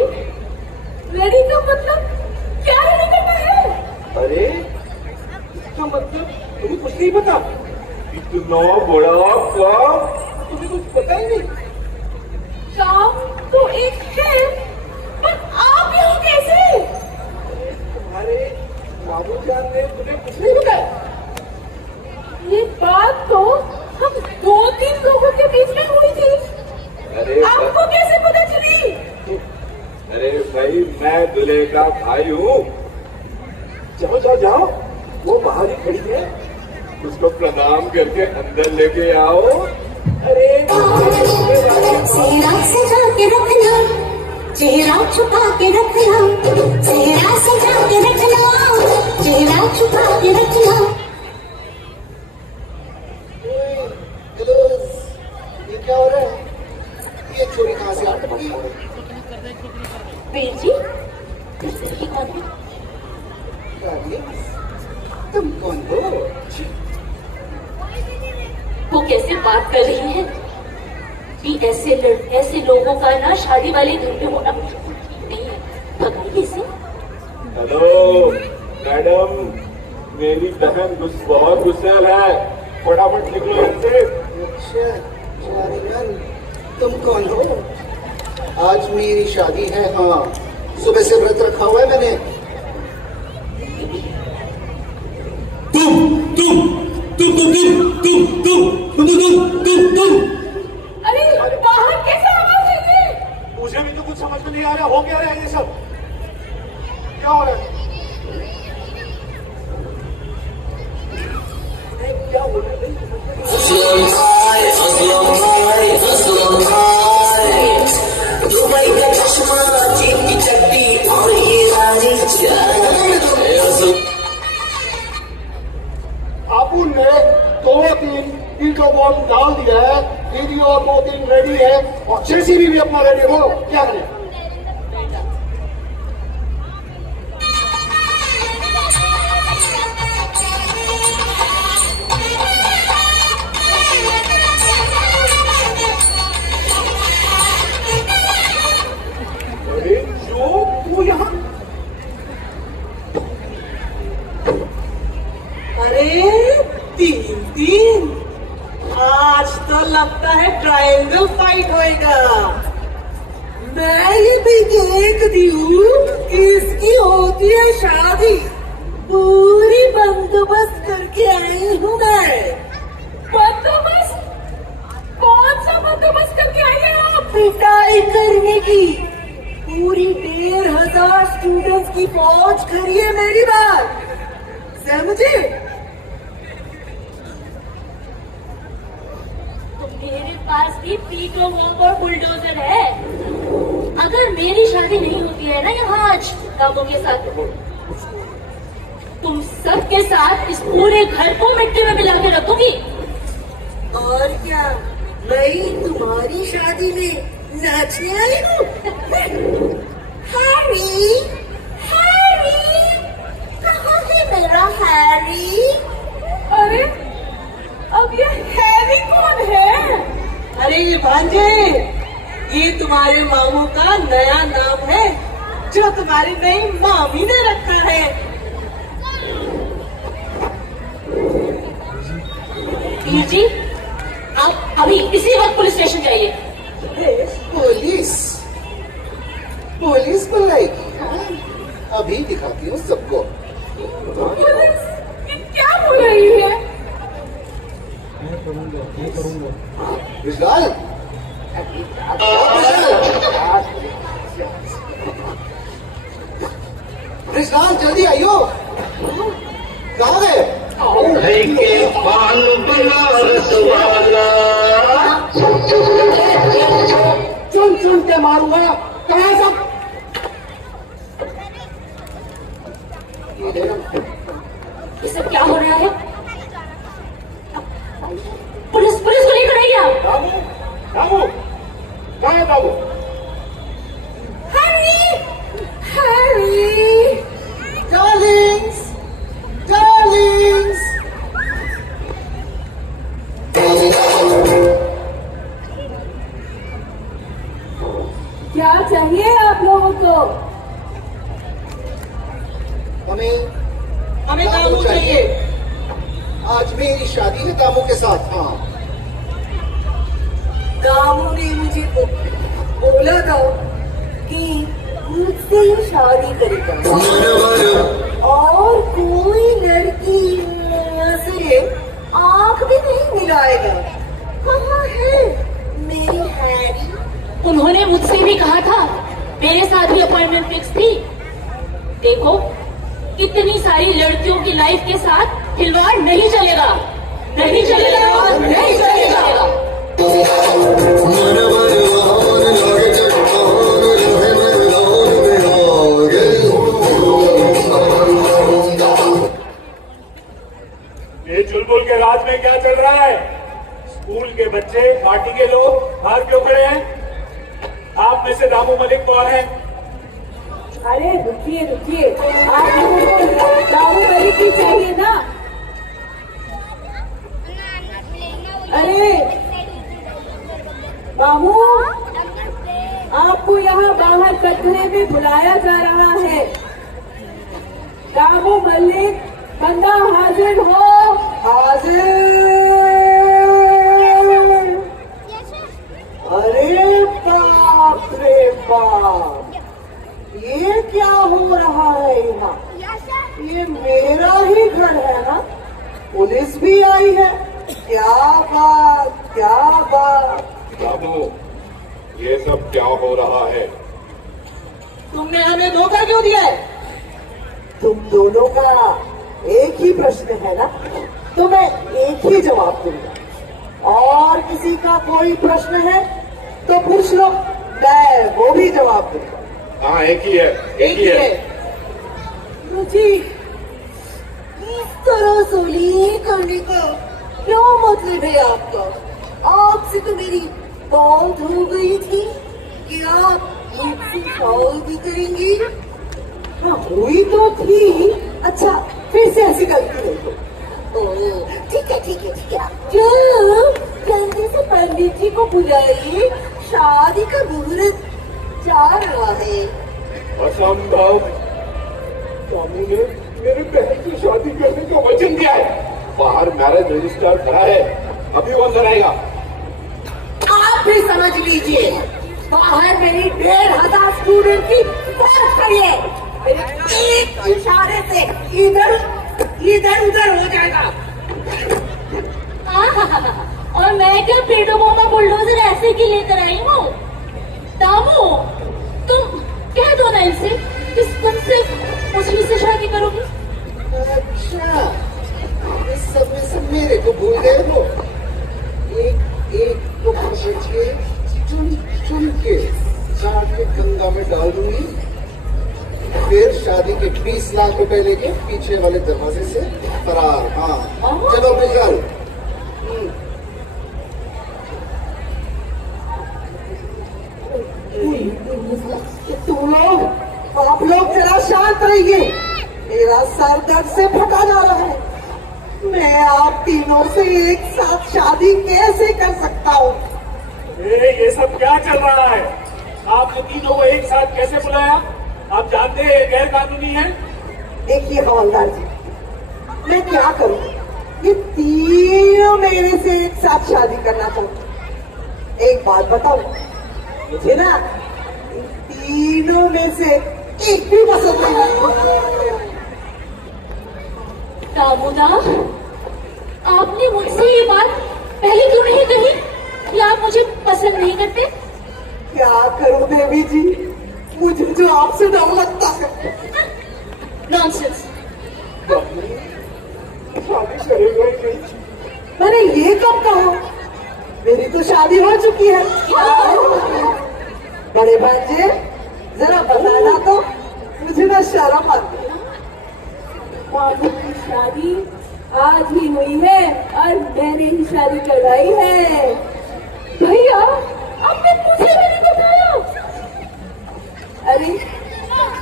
रेडी का मतलब क्या रेडी करना है? अरे इसका मतलब तुम्हें कुछ नहीं पता? इतना बड़ा काम तुम्हें कुछ पता ही नहीं? काम तो एक है, पर आप यहाँ कैसे? तुम्हारे बाबू जान ने तुम्हें कुछ नहीं बताया? ये बात तो हम 2-3 लोगों के बीच में हुई थी। अरे आपको कैसे पता चली? अरे भाई, मैं दूल्हे का भाई हूँ। जाओ जाओ जाओ, वो बाहर ही खड़ी है, उसको प्रणाम करके अंदर लेके आओ। अरे चेहरा सजा के रखना, चेहरा छुपा के रखना, चेहरा सजा के रखना, चेहरा छुपा के रखना। ये क्या हो रहा है? ये छोरी कहाँ से आ पड़ी? वीर जी, तुम कौन हो? वो कैसे बात कर रही है कि ऐसे लोगों का ना शादी वाले घर में होना ठीक नहीं है। भगाइए से। हेलो मैडम, मेरी बहन बहुत गुस्से है, फटाफट निकलो इससे। अच्छा शारीमन, तुम कौन हो? आज मेरी शादी है। हाँ, सुबह से व्रत रखा हुआ है मैंने। अरे बाहर कैसे आवाज है? मुझे भी तो कुछ समझ में नहीं आ रहा, हो क्या रहा है ये सब? क्या हो रहा है? क्या हो रहा है? दुबई का चश्मा, चीन की चट्टी और ये रानी आपू ने 2-3 ईंटों बॉम्ब डाल दिया है, दीदी और 2-3 रेडी है, और जेसीबी भी अपना रेडी हो। क्या करें? देखती हूँ कि इसकी होती है शादी। पूरी बंदोबस्त करके आई हूँ मैं। बंदोबस्त? कौन सा बंदोबस्त करके आई है आप? पिटाई करने की। पूरी 1500 स्टूडेंट्स की फौज खड़ी है मेरी बात समझे? तो मेरे पास भी पीको वॉक और बुलडोजर है। अगर मेरी शादी नहीं होती है ना यहाँ आज कामों के साथ, तुम सबके साथ इस पूरे घर को मिट्टी में मिला के रखूंगी। और क्या मैं तुम्हारी शादी में नाचने आई हूँ? हैरी, हैरी, कहाँ है मेरा हैरी? अरे अब ये हैरी कौन है? अरे भांजे, ये तुम्हारे मामू का नया नाम है जो तुम्हारी नई मामी ने रखा है। जी आप अभी इसी वक्त पुलिस स्टेशन जाइए। पुलिस? पुलिस बुलाएगी? अभी दिखाती हूँ सबको। पुलिस क्या बोल रही है? विशाल, विशाल जल्दी आइयो। कहाँ गए? के पान बनारस वाला चुन चुन के मारूंगा। कहाँ सब? ये सब क्या हो रहा है? पुलिस पुलिस को लेकर आइए आप। दामू, दामू, कहाँ है Damu? Harry, Harry, Darling's, Darling's. क्या चाहिए आप लोगों को? हमें कामू चाहिए। आज मेरी शादी है कामू के साथ। हाँ, कामू ने मुझे बोला था कि मुझसे ही शादी करेगा और कोई लड़की से आंख भी नहीं मिलाएगा। कहाँ है मेरी हैरी? उन्होंने मुझसे भी कहा था, मेरे साथ भी अपॉइंटमेंट फिक्स थी। देखो कितनी सारी लड़कियों की लाइफ के साथ खिलवाड़ नहीं चलेगा, नहीं चलेगा, नहीं चलेगा। ये चुलबुल के राज में क्या चल रहा है? स्कूल के बच्चे, पार्टी के लोग बाहर क्यों खड़े हैं? आप में से दामू मलिक कौन है? अरे रुकिए रुकिए, आप लोगों को दामू मलिक ही चाहिए ना? अरे मामू, आपको यहाँ बाहर कटघरे में बुलाया जा रहा है। दामू मलिक बंदा हाजिर हो। हाजिर। अरे बाप रे बाप, ये क्या हो रहा है यहाँ? ये मेरा ही घर है ना? पुलिस भी आई है। क्या बात, क्या बात। दामू, ये सब क्या हो रहा है? तुमने हमें धोखा क्यों दिया है? तुम दोनों का एक ही प्रश्न है ना, तो मैं एक ही जवाब दूंगा। और किसी का कोई प्रश्न है तो पूछ लो, मैं वो भी जवाब दूंगा। हाँ, एक ही है, एक ही है। मुझे इस तरह सोली करने का क्या मतलब है आपका? आपसे तो मेरी बात हो गई थी कि आप मुझसे शादी करेंगी। हाँ, हुई तो थी। अच्छा, फिर से ऐसी गलती नहीं हो। ठीक है, ठीक है, ठीक है। जो जल्दी से पंडित जी को बुलाइए, शादी का मुहूर्त जा रहा है। असंभव। दामू ने मेरे बहन की शादी करने का वचन दिया है। बाहर मैरिज रजिस्टर खड़ा है, अभी वो अंदर आएगा। आप भी समझ लीजिए, बाहर मेरी 1500 स्टूडेंट की फौज खड़ी है। मेरे एक इशारे से इधर उधर हो जाएगा। और मैं क्या पेटो बोमा बुलडोजर ऐसे की लेकर आई हूँ? दामू, तुम कह दो ना इनसे कि तुम सिर्फ मुझे से शादी करोगे। अच्छा, इस सब में सब मेरे को भूल गए हो। एक एक को पकड़ के चुन के जाके गंगा में डाल दूंगी, फिर शादी के 20 लाख रुपए लेके पीछे वाले दरवाजे से फरार। हाँ, चलो बिल्कुल। तुम लोग, आप लोग जरा शांत रहिए। मेरा सर दर्द से फटा जा रहा है। मैं आप तीनों से एक साथ शादी कैसे कर सकता हूँ? ये सब क्या चल रहा है? आपने तीनों को एक साथ कैसे बुलाया? आप जानते हैं गैर कानूनी है। देखिए हवलदार जी, मैं क्या करूँ? ये तीनों मेरे से एक साथ शादी करना चाहते। एक बात बताओ, मुझे ना इन तीनों में से एक भी पसंद नहीं। दामोदर, आपने मुझसे ये बात पहले क्यों नहीं कही कि आप मुझे पसंद नहीं करते? क्या करूं देवी जी, मुझे जो आपसे डर लगता है। नॉनसेंस। शादी करेगा ही नहीं। मैंने ये कब कहा? मेरी तो शादी हो चुकी है। बड़े भांजे, जरा बताना तो, मुझे ना शर्म आती है। मामू की शादी आज ही हुई है और मैंने ही शादी करवाई है। भैया, आपने मुझे भी नहीं बताया। अरे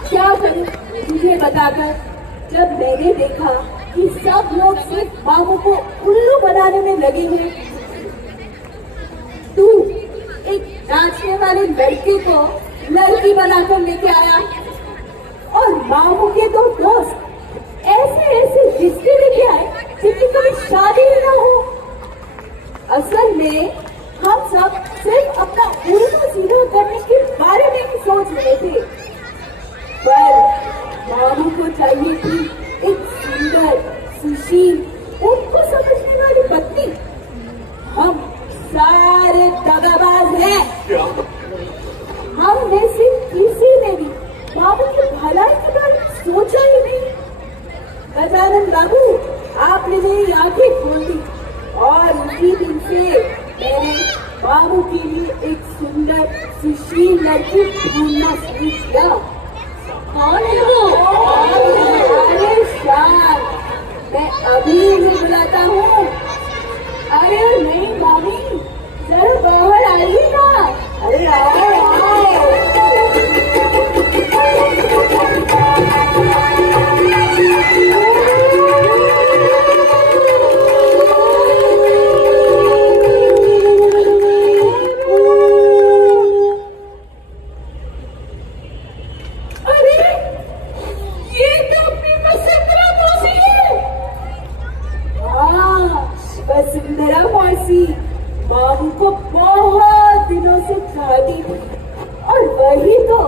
क्या करूं मुझे बताकर, जब मैंने देखा कि सब लोग सिर्फ मामू को उल्लू बनाने में लगे हैं। तू एक नाचने वाले लड़के को लड़की बनाकर लेके आया और मामू के दो दोस्त ऐसे रिश्ते लेके आए जिनकी कोई शादी ही ना हो। असल में हम सब सिर्फ अपना उल्टा सीधा करने के बारे में ही सोच रहे थे, पर मामू को चाहिए थी एक सुंदर, सुशील, उनको समझने वाली पत्नी। हम सारे दगाबाज हैं। हम में से किसी ने भी मामू की भलाई के बारे में सोचा ही नहीं। गजानन बाबू, आपने मेरी आंखें खोल दी और उसी दिन से मैंने मामू के लिए एक सुंदर, सुशील लड़की ढूंढना शुरू किया। कौन है वो? अरे शान, मैं अभी इन्हें बुलाता हूँ। अरे नहीं मामी, जरा बाहर आइए ना। अरे आओ आओ। मामू को बहुत दिनों से चाहती थी और वही तो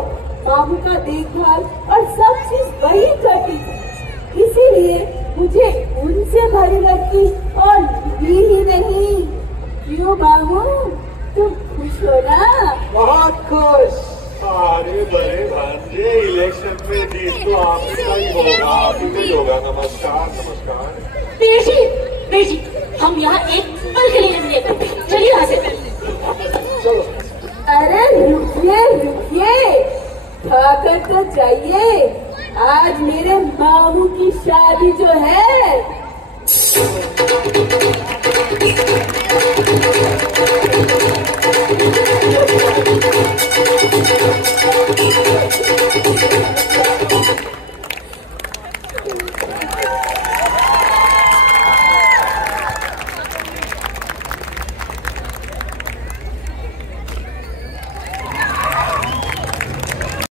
मामू का देखभाल और सब चीज वही करती थी। इसीलिए मुझे उनसे भरी लड़की और मिली ही नहीं। क्यों मामू, तुम खुश हो ना? बहुत खुश। अरे बड़े भांजे, इलेक्शन में जीत तो आपका ही होगा, आप ही होगा। नमस्कार नमस्कार। बेटी, हम यहाँ एक पल के लिए नहीं रहते। चलिए यहाँ से। चलो। अरे रुकिए, खाकर तो जाइए। आज मेरे मामू की शादी जो है